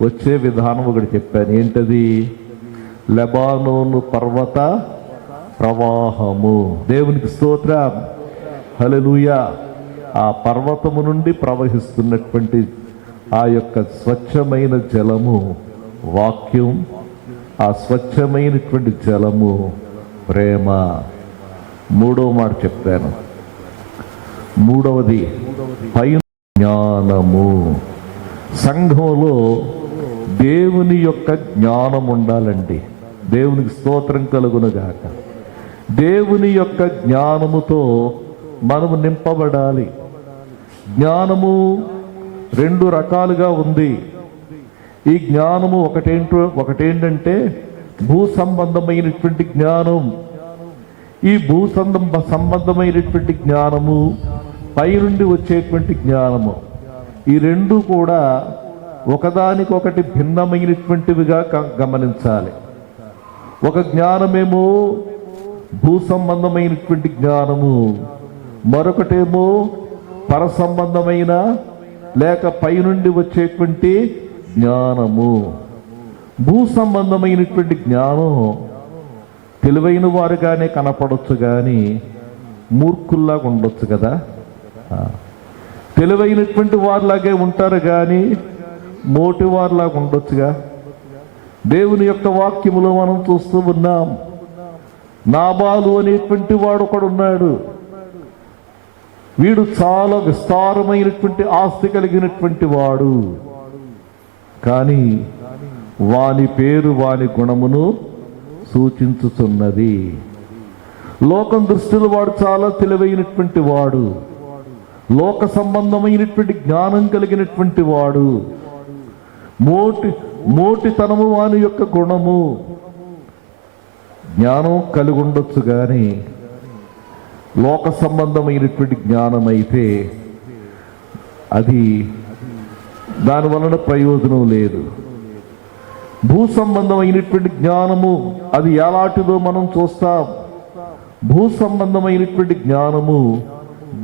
వచ్చే విధానం ఒకటి చెప్పాను. ఏంటది? లెబానోను పర్వత ప్రవాహము. దేవునికి స్తోత్రం. హల్లెలూయా. ఆ పర్వతము నుండి ప్రవహిస్తున్నటువంటి ఆ యొక్క స్వచ్ఛమైన జలము వాక్యం. ఆ స్వచ్ఛమైనటువంటి జలము ప్రేమ. మూడవ మాట చెప్పాను. మూడవది పైన జ్ఞానము. సంఘంలో దేవుని యొక్క జ్ఞానం ఉండాలండి. దేవునికి స్తోత్రం కలుగునుగాక. దేవుని యొక్క జ్ఞానముతో మనము నింపబడాలి. జ్ఞానము రెండు రకాలుగా ఉంది. ఈ జ్ఞానము ఒకటేంటంటే భూ సంబంధమైనటువంటి జ్ఞానం. ఈ భూ సంబంధమైనటువంటి జ్ఞానము, పైనుండి వచ్చేటువంటి జ్ఞానము. ఈ రెండు కూడా ఒకదానికొకటి భిన్నమైనటువంటివిగా గమనించాలి. ఒక జ్ఞానమేమో భూ సంబంధమైనటువంటి జ్ఞానము, మరొకటేమో పర సంబంధమైన లేక పైనుండి వచ్చేటువంటి జ్ఞానము. భూ సంబంధమైనటువంటి జ్ఞానం తెలివైన వారుగానే కనపడవచ్చు, కానీ మూర్ఖుల్లాగా ఉండొచ్చు కదా. తెలివైనటువంటి వారిలాగే ఉంటారు కానీ మోటి వారిలాగా ఉండొచ్చుగా. దేవుని యొక్క వాక్యములో మనం చూస్తూ ఉన్నాం. నాబాలు అనేటువంటి వాడు ఒకడున్నాడు. వీడు చాలా విస్తారమైనటువంటి ఆస్తి కలిగినటువంటి వాడు. కానీ వాని పేరు వాని గుణమును సూచించుతున్నది. లోకం దృష్టిలో వాడు చాలా తెలివైనటువంటి వాడు, లోక సంబంధమైనటువంటి జ్ఞానం కలిగినటువంటి వాడు. మోటితనము వాని యొక్క గుణము. జ్ఞానం కలిగి ఉండొచ్చు కానీ లోక సంబంధమైనటువంటి జ్ఞానం అయితే అది దాని వలన ప్రయోజనం లేదు. భూ సంబంధమైనటువంటి జ్ఞానము అది ఎలాంటిదో మనం చూస్తాం. భూ సంబంధమైనటువంటి జ్ఞానము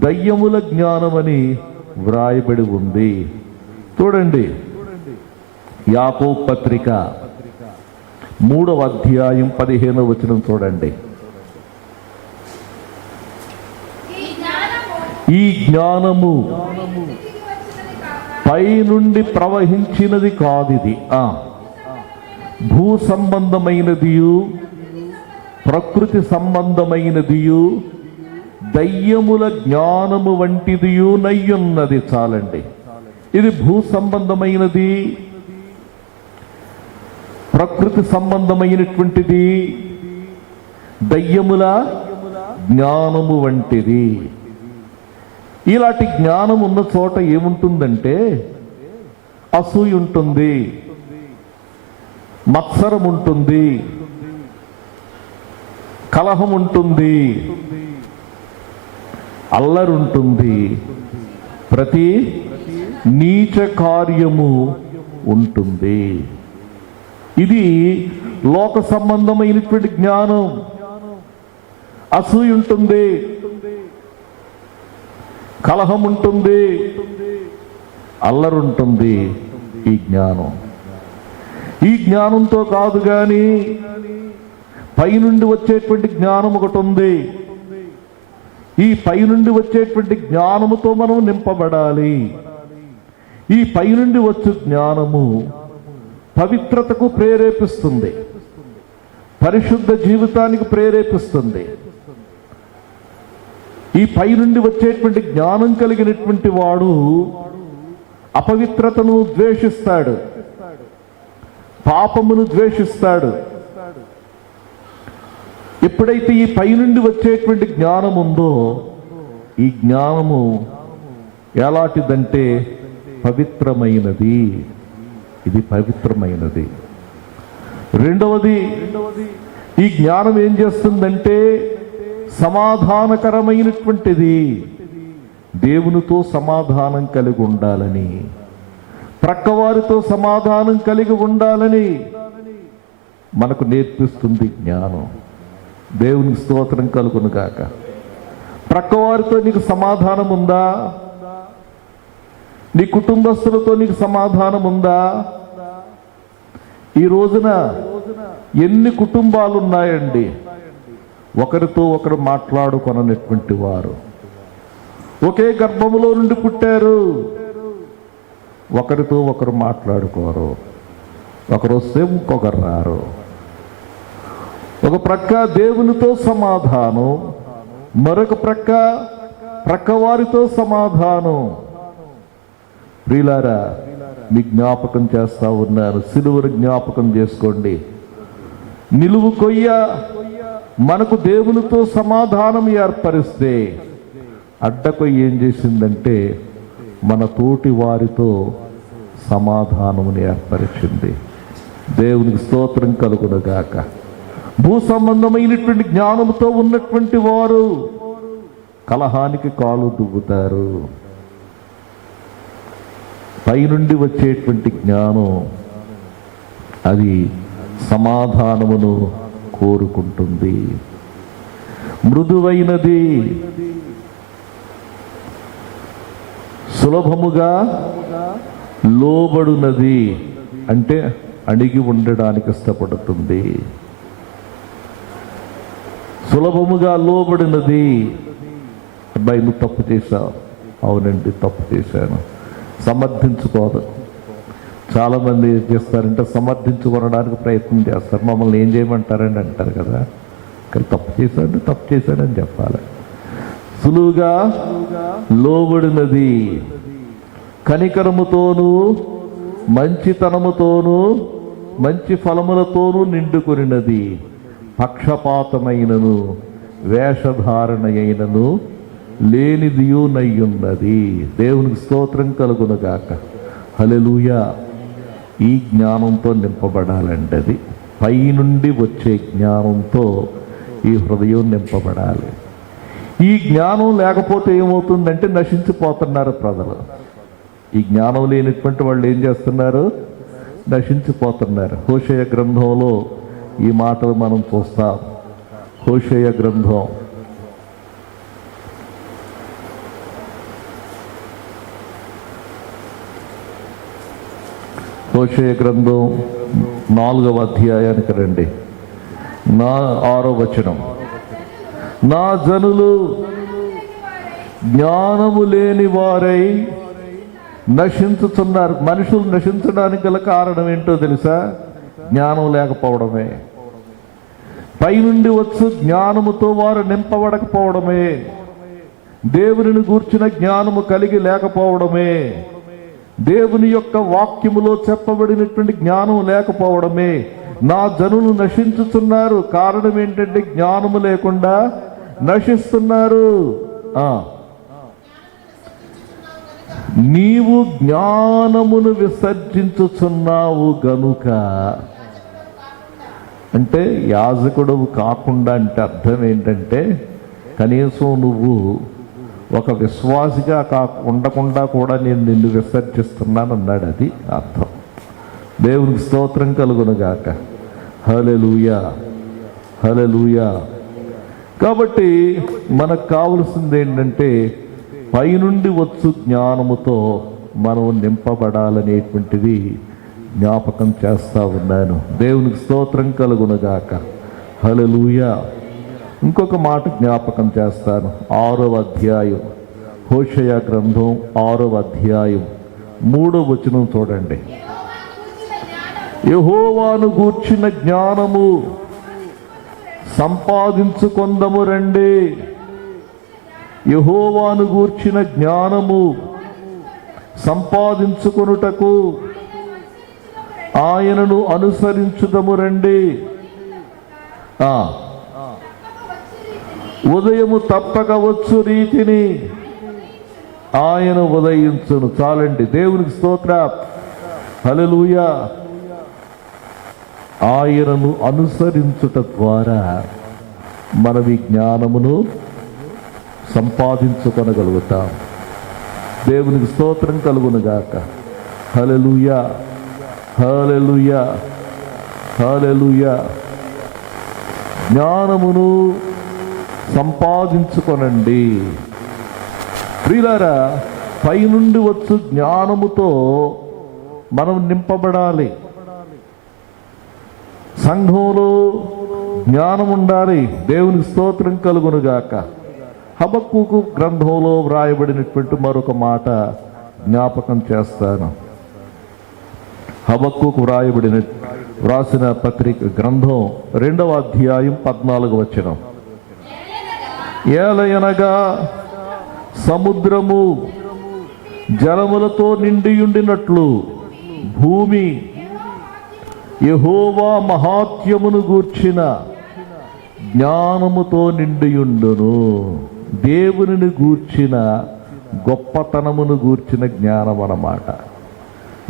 దయ్యముల జ్ఞానమని వ్రాయబడి ఉంది. చూడండి, యాకోబు పత్రిక 3వ అధ్యాయం 15వ వచనం చూడండి. ఈ జ్ఞానము పైనుండి ప్రవహించినది కాదిది, భూ సంబంధమైనదియు ప్రకృతి సంబంధమైనదియు దయ్యముల జ్ఞానము వంటిదియు నయ్యున్నది. చాలండి. ఇది భూ సంబంధమైనది, ప్రకృతి సంబంధమైనటువంటిది, దయ్యముల జ్ఞానము వంటిది. ఇలాంటి జ్ఞానం ఉన్న చోట ఏముంటుందంటే అసూయ ఉంటుంది, మత్సరం ఉంటుంది, కలహం ఉంటుంది, అల్లరుంటుంది, ప్రతి నీచ కార్యము ఉంటుంది. ఇది లోక సంబంధమైనటువంటి జ్ఞానం. అసూయ ఉంటుంది, కలహం ఉంటుంది, అల్లరుంటుంది. ఈ జ్ఞానం ఈ జ్ఞానంతో కాదు కానీ పైనుండి వచ్చేటువంటి జ్ఞానం ఒకటి ఉంది. ఈ పైనుండి వచ్చేటువంటి జ్ఞానముతో మనం నింపబడాలి. ఈ పైనుండి వచ్చు జ్ఞానము పవిత్రతకు ప్రేరేపిస్తుంది, పరిశుద్ధ జీవితానికి ప్రేరేపిస్తుంది. ఈ పైనుండి వచ్చేటువంటి జ్ఞానం కలిగినటువంటి వాడు అపవిత్రతను ద్వేషిస్తాడు, పాపమును ద్వేషిస్తాడు. ఎప్పుడైతే ఈ పైనుండి వచ్చేటువంటి జ్ఞానం ఉందో, ఈ జ్ఞానము ఎలాంటిదంటే పవిత్రమైనది. ఇది పవిత్రమైనది. రెండవది, ఈ జ్ఞానం ఏం చేస్తుందంటే సమాధానకరమైనటువంటిది. దేవునితో సమాధానం కలిగి ఉండాలని, ప్రక్కవారితో సమాధానం కలిగి ఉండాలని మనకు నేర్పిస్తుంది జ్ఞానం. దేవునికి స్తోత్రం కలుగును గాక. ప్రక్కవారితో నీకు సమాధానం ఉందా? నీ కుటుంబస్తులతో నీకు సమాధానం ఉందా? ఈ రోజున ఎన్ని కుటుంబాలు ఉన్నాయండి ఒకరితో ఒకరు మాట్లాడుకొనటువంటి వారు. ఒకే గర్భములో నుండి పుట్టారు, ఒకరితో ఒకరు మాట్లాడుకోరు. ఒకరు వస్తే ఇంకొకరు రారు. ఒక ప్రక్క దేవునితో సమాధానం, మరొక ప్రక్క వారితో సమాధానం. ప్రియులారా, మీ జ్ఞాపకం చేస్తా ఉన్నాను, సిలువను జ్ఞాపకం చేసుకోండి. నిలువు కొయ్య మనకు దేవునితో సమాధానం ఏర్పరిస్తే, అడ్డకొయ్య ఏం చేసిందంటే మన తోటి వారితో సమాధానముని ఏర్పరిచింది. దేవునికి స్తోత్రం కలుగునుగాక. భూ సంబంధమైనటువంటి జ్ఞానంతో ఉన్నటువంటి వారు కలహానికి కాలు దువ్వుతారు. పైనుండి వచ్చేటువంటి జ్ఞానం అది సమాధానమును కోరుకుంటుంది. మృదువైనది, సులభముగా లోబడునది, అంటే అణిగి ఉండడానికి ఇష్టపడుతుంది. సులభముగా లోబడినది. అబ్బాయి నువ్వు తప్పు చేశావు, అవునండి తప్పు చేశాను, సమర్థించుకోదు. చాలామంది ఏం చేస్తారంటే సమర్థించుకోవడానికి ప్రయత్నం చేస్తారు. మమ్మల్ని ఏం చేయమంటారండి అంటారు కదా. కానీ తప్పు చేశాడని చెప్పాలి. సులువుగా లోబడినది, కనికరముతోనూ మంచితనముతోనూ మంచి ఫలములతోనూ నిండుకొనినది, పక్షపాతమైనను వేషధారణ అయినను లేనిదియు నయ్యున్నది. దేవునికి స్తోత్రం కలుగునుగాక. హల్లెలూయా. ఈ జ్ఞానంతో నింపబడాలంటే అది పైనుండి వచ్చే జ్ఞానంతో ఈ హృదయం నింపబడాలి. ఈ జ్ఞానం లేకపోతే ఏమవుతుందంటే నశించిపోతున్నారు ప్రజలు. ఈ జ్ఞానం లేనటువంటి వాళ్ళు ఏం చేస్తున్నారు? నశించిపోతున్నారు. హోషేయ గ్రంథంలో ఈ మాటలు మనం చూస్తాం. హోషేయ గ్రంథం 4వ అధ్యాయానికి రండి. 6వ వచనం. నా జనులు జ్ఞానము లేని వారై నశించుతున్నారు. మనుషులు నశించడానికి గల కారణం ఏంటో తెలుసా? జ్ఞానం లేకపోవడమే. పైనుండి వచ్చు జ్ఞానముతో వారు నింపబడకపోవడమే. దేవునిని గూర్చిన జ్ఞానము కలిగి లేకపోవడమే. దేవుని యొక్క వాక్యములో చెప్పబడినటువంటి జ్ఞానం లేకపోవడమే. నా జనులు నశించుతున్నారు. కారణం ఏంటంటే జ్ఞానము లేకుండా నశిస్తున్నారు. నీవు జ్ఞానమును విసర్జించుచున్నావు గనుక, అంటే యాజకుడు కాకుండా అంటే అర్థం ఏంటంటే కనీసం నువ్వు ఒక విశ్వాసిగా ఉండకుండా కూడా నేను నిన్ను విసర్జిస్తున్నాను అన్నాడు. అది అర్థం. దేవునికి స్తోత్రం కలుగునుగాక. హల్లెలూయా, హల్లెలూయా. కాబట్టి మనకు కావలసింది ఏంటంటే పైనుండి వచ్చు జ్ఞానముతో మనం నింపబడాలనేటువంటిది జ్ఞాపకం చేస్తా ఉన్నాను. దేవునికి స్తోత్రం కలుగునుగాక. హల్లెలూయా. ఇంకొక మాట జ్ఞాపకం చేస్తాను. 6వ అధ్యాయం, హోషేయ గ్రంథం 6వ అధ్యాయం 3వ వచనం చూడండి. యెహోవాను గూర్చిన జ్ఞానము సంపాదించుకొందము రండి. యెహోవాను గూర్చిన జ్ఞానము సంపాదించుకొనుటకు ఆయనను అనుసరించుదము రండి. ఉదయము తప్పక వచ్చు రీతిని ఆయన ఉదయించును. చాలండి, దేవునికి స్తోత్రం, హల్లెలూయా. ఆయనను అనుసరించుట ద్వారా మనం ఈ జ్ఞానమును సంపాదించుకొనగలుగుతాం. దేవునికి స్తోత్రం కలుగునుగాక. హల్లెలూయా, హల్లెలూయా, హల్లెలూయా. జ్ఞానమును సంపాదించుకొనండి. ప్రియులారా, పైనుండి వచ్చు జ్ఞానముతో మనం నింపబడాలి. సంఘంలో జ్ఞానం ఉండాలి. దేవునికి స్తోత్రం కలుగునుగాక. హబక్కూకు గ్రంథంలో వ్రాయబడినటువంటి మరొక మాట జ్ఞాపకం చేస్తాను. హబక్కూకు వ్రాసిన పత్రిక గ్రంథం 2వ అధ్యాయం 14వ వచనం. ఏలయనగా సముద్రము జలములతో నిండియుండినట్లు భూమి యెహోవా మహాత్యమును గూర్చిన జ్ఞానముతో నిండియుండును. దేవునిని గూర్చిన గొప్పతనమును గూర్చిన జ్ఞానం అన్నమాట.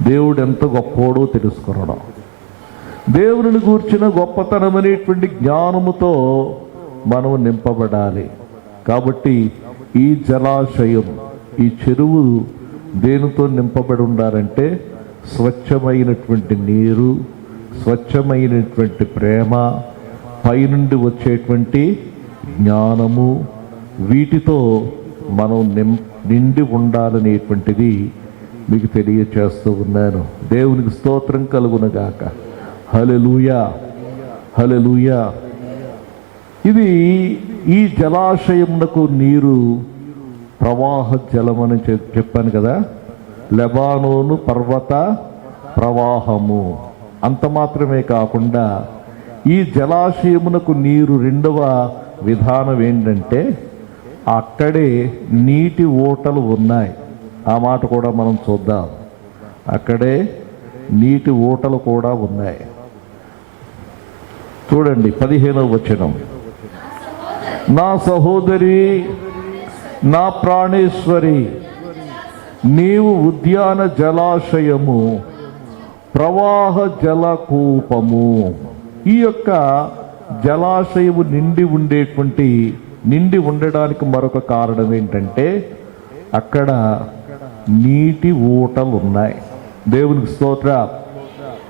దేవుడు ఎంత గొప్పోడో తెలుసుకునడం, దేవునిని గూర్చిన గొప్పతనం అనేటువంటి జ్ఞానముతో మనం నింపబడాలి. కాబట్టి ఈ జలాశయం, ఈ చెరువు దేనితో నింపబడి ఉండాలంటే స్వచ్ఛమైనటువంటి నీరు, స్వచ్ఛమైనటువంటి ప్రేమ, పైనుండి వచ్చేటువంటి జ్ఞానము, వీటితో మనం నిండి ఉండాలనేటువంటిది మీకు తెలియచేస్తూ ఉన్నాను. దేవునికి స్తోత్రం కలుగునుగాక. హల్లెలూయా, హల్లెలూయా. ఇది ఈ జలాశయమునకు నీరు ప్రవాహ జలమని చెప్పాను కదా. లెబానోను పర్వత ప్రవాహము. అంత మాత్రమే కాకుండా ఈ జలాశయమునకు నీరు రెండవ విధానం ఏంటంటే అక్కడే నీటి ఊటలు ఉన్నాయి. ఆ మాట కూడా మనం చూద్దాం. అక్కడే నీటి ఊటలు కూడా ఉన్నాయి. చూడండి 15వ వచనం. నా సహోదరి, నా ప్రాణేశ్వరి, నీవు ఉద్యాన జలాశయము, ప్రవాహ జలకూపము. ఈ యొక్క జలాశయము నిండి ఉండడానికి మరొక కారణం ఏంటంటే అక్కడ నీటి ఊటలు ఉన్నాయి. దేవునికి స్తోత్రం.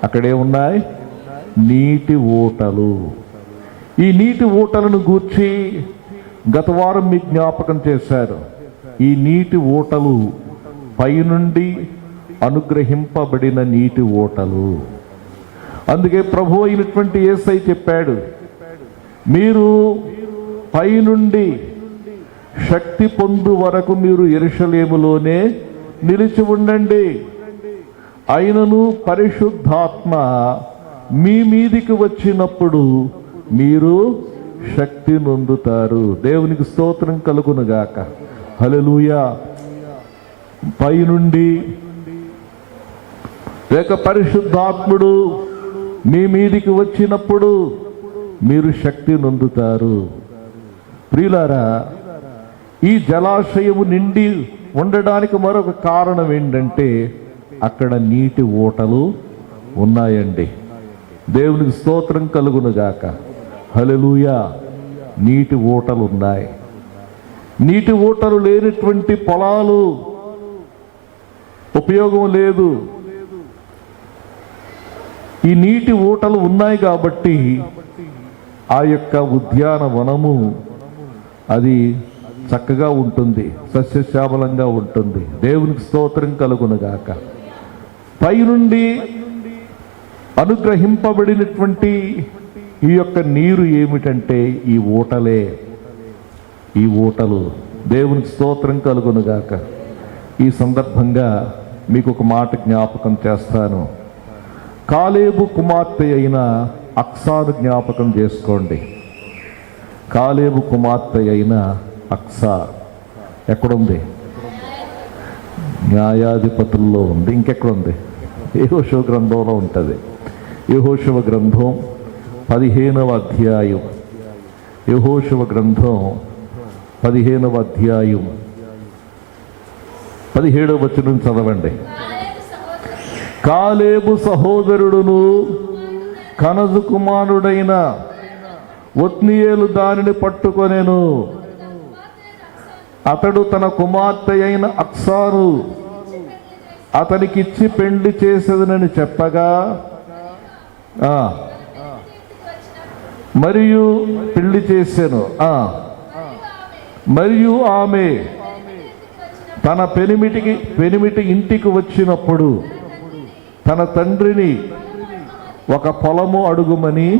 అక్కడే ఉన్నాయి నీటి ఊటలు. ఈ నీటి ఊటలను గూర్చి గత వారం మీకు జ్ఞాపకం చేశారు. ఈ నీటి ఊటలు పైనుండి అనుగ్రహింపబడిన నీటి ఊటలు. అందుకే ప్రభు అయినటువంటి యేసయ్య చెప్పాడు, మీరు పైనుండి శక్తి పొందు వరకు మీరు యెరూషలేములోనే నిలిచి ఉండండి. అయినను పరిశుద్ధాత్మ మీ మీదికి వచ్చినప్పుడు మీరు శక్తి నొందుతారు. దేవునికి స్తోత్రం కలుగునుగాక. హల్లెలూయా. పైనుండి లేక పరిశుద్ధాత్ముడు మీ మీదికి వచ్చినప్పుడు మీరు శక్తి నొందుతారు. ప్రియులారా, ఈ జలాశయము నిండి ఉండడానికి మరొక కారణం ఏంటంటే అక్కడ నీటి ఊటలు ఉన్నాయండి. దేవునికి స్తోత్రం కలుగునుగాక. హల్లెలూయా. నీటి ఊటలు ఉన్నాయి. నీటి ఊటలు లేనటువంటి పొలాలు ఉపయోగం లేదు. ఈ నీటి ఊటలు ఉన్నాయి కాబట్టి ఆ యొక్క ఉద్యానవనము అది చక్కగా ఉంటుంది, సస్యశ్యామలంగా ఉంటుంది. దేవునికి స్తోత్రం కలుగునుగాక. పైనుండి అనుగ్రహింపబడినటువంటి ఈ యొక్క నీరు ఏమిటంటే ఈ ఊటలే. ఈ ఊటలు. దేవునికి స్తోత్రం కలుగునుగాక. ఈ సందర్భంగా మీకు ఒక మాట జ్ఞాపకం చేస్తాను. కాలేబు కుమార్తె అయిన అక్సాను జ్ఞాపకం చేసుకోండి. కాలేబు కుమార్తె అయిన అక్సా ఎక్కడుంది? న్యాయాధిపతుల్లో ఉంది. ఇంకెక్కడుంది? యెహోషువ గ్రంథంలో ఉంటుంది. యెహోషువ గ్రంథం 15వ అధ్యాయం. యెహోషువ గ్రంథం 15వ అధ్యాయం 17వ వచనం చదవండి. కాలేబు సహోదరుడును కనజు కుమారుడైన ఒత్నీయేలు దానిని పట్టుకొనెను. అతడు తన కుమార్తె అయిన అక్సాను అతనికిచ్చి పెండ్లి చేసేదనని చెప్పగా, మరియు పెళ్లి చేశాను. మరియు ఆమె తన పెనిమిటి ఇంటికి వచ్చినప్పుడు తన తండ్రిని ఒక పొలము అడుగుమని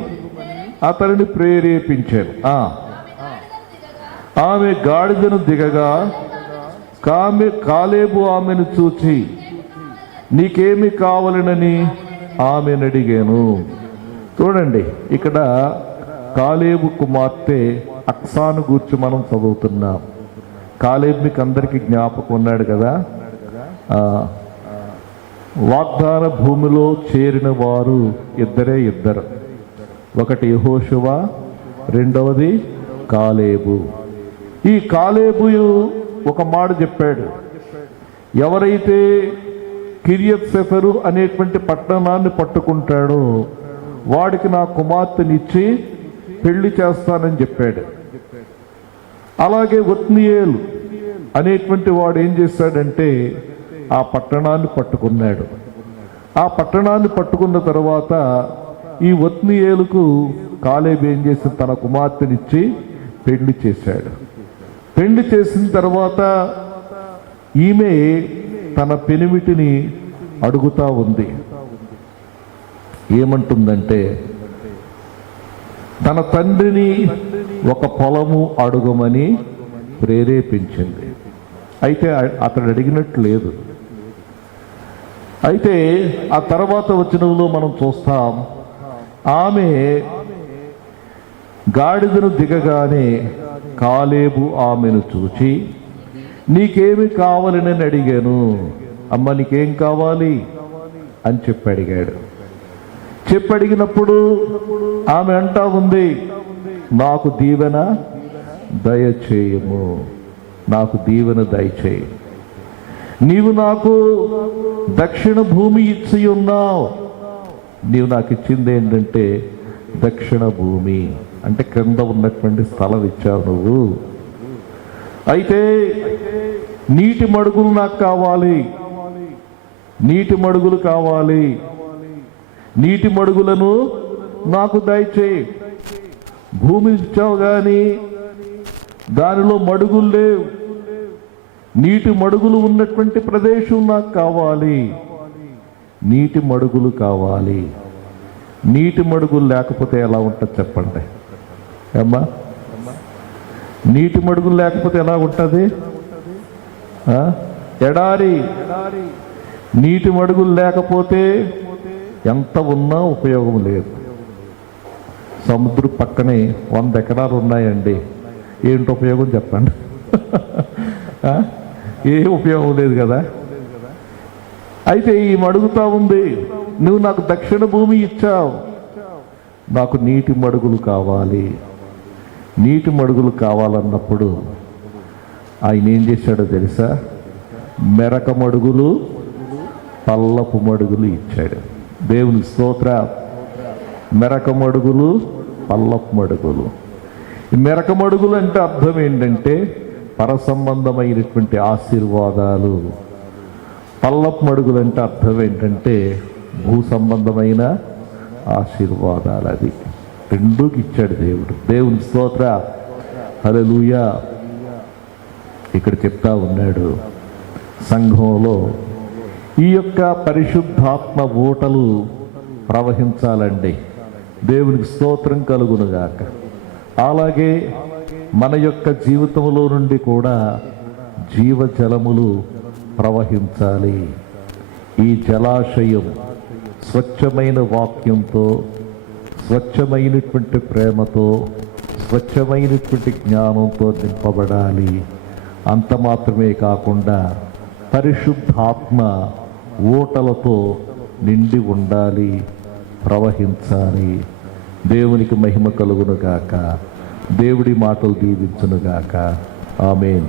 అతనిని ప్రేరేపించారు. ఆమె గాడిదను దిగగా కాలేబు ఆమెను చూచి, నీకేమి కావాలనని ఆమెను అడిగాను. చూడండి, ఇక్కడ కాలేబు కుమార్తె అక్సాను గూర్చి మనం చదువుతున్నాం. కాలేబు మీకు అందరికీ జ్ఞాపకం ఉన్నాడు కదా. వాగ్దాన భూమిలో చేరిన వారు ఇద్దరు. ఒకటి యెహోషువ, రెండవది కాలేబు. ఈ కాలేబు ఒక మాట చెప్పాడు. ఎవరైతే కిరియత్ సెఫరు అనేటువంటి పట్టణాన్ని పట్టుకుంటాడో వాడికి నా కుమార్తెనిచ్చి పెళ్లి చేస్తానని చెప్పాడు. అలాగే ఒత్నీయేలు అనేటువంటి వాడు ఏం చేశాడంటే ఆ పట్టణాన్ని పట్టుకున్నాడు. ఆ పట్టణాన్ని పట్టుకున్న తర్వాత ఈ ఒత్నీయేలుకు కాలేబు ఏం చేసి తన కుమార్తెనిచ్చి పెళ్లి చేశాడు. పెళ్లి చేసిన తర్వాత ఈమె తన పెనిమిటిని అడుగుతా ఉంది. ఏమంటుందంటే, తన తండ్రిని ఒక పొలము అడుగమని ప్రేరేపించింది. అయితే అతడు అడిగినట్టు లేదు. అయితే ఆ తర్వాత వచనంలో మనం చూస్తాం, ఆమె గాడిదను దిగగానే కాలేబు ఆమెను చూచి, నీకేమి కావాలని అడిగాను. అమ్మ, నీకేం కావాలి అని చెప్పి అడిగాడు. అడిగినప్పుడు ఆమె అంటా ఉంది, నాకు దీవెన దయచేయము, నాకు దీవెన దయచేయి. నీవు నాకు దక్షిణ భూమి ఇచ్చి ఉన్నావు. నీవు నాకు ఇచ్చింది ఏంటంటే దక్షిణ భూమి, అంటే క్రింద ఉన్నటువంటి స్థలం ఇచ్చావు నువ్వు. అయితే నీటి మడుగులు నాకు కావాలి, నీటి మడుగులు కావాలి. నీటి మడుగులను నాకు దయచేయి. భూమి ఇచ్చావు కానీ దానిలో మడుగులు లేవు. నీటి మడుగులు ఉన్నటువంటి ప్రదేశం నాకు కావాలి. నీటి మడుగులు కావాలి. నీటి మడుగులు లేకపోతే ఎలా ఉంటుంది చెప్పండి అమ్మా? నీటి మడుగులు లేకపోతే ఎలా ఉంటుంది? ఎడారి. నీటి మడుగులు లేకపోతే ఎంత ఉన్నా ఉపయోగం లేదు. సముద్రం పక్కనే 100 ఎకరాలు ఉన్నాయండి, ఏంటి ఉపయోగం చెప్పండి? ఏ ఉపయోగం లేదు కదా. అయితే ఈమె అడుగుతా ఉంది, నువ్వు నాకు దక్షిణ భూమి ఇచ్చావు, నాకు నీటి మడుగులు కావాలి. నీటి మడుగులు కావాలన్నప్పుడు ఆయన ఏం చేశాడో తెలుసా? మెరక మడుగులు, పల్లపు మడుగులు ఇచ్చాడు. దేవుని స్తోత్ర. మెరక మడుగులు, పల్లపు మడుగులు. ఈ మెరక మడుగులు అంటే అర్థం ఏంటంటే పరసంబంధమైనటువంటి ఆశీర్వాదాలు. పల్లపు మడుగులు అంటే అర్థం ఏంటంటే భూ సంబంధమైన ఆశీర్వాదాలు. అది రెండూకి ఇచ్చాడు దేవుడు. దేవుని స్తోత్ర. హల్లెలూయా. ఇక్కడ చెప్తా ఉన్నాడు, సంఘంలో ఈ యొక్క పరిశుద్ధాత్మ ఊటలు ప్రవహించాలండి. దేవునికి స్తోత్రం కలుగునుగాక. అలాగే మన యొక్క జీవితంలో నుండి కూడా జీవజలములు ప్రవహించాలి. ఈ జలాశయం స్వచ్ఛమైన వాక్యంతో, స్వచ్ఛమైనటువంటి ప్రేమతో, స్వచ్ఛమైనటువంటి జ్ఞానంతో నింపబడాలి. అంత మాత్రమే కాకుండా పరిశుద్ధాత్మ ఊటలతో నిండి ఉండాలి, ప్రవహించాలి. దేవునికి మహిమ కలుగునుగాక. దేవుడి మాటలు దీవించునుగాక. ఆమేన్.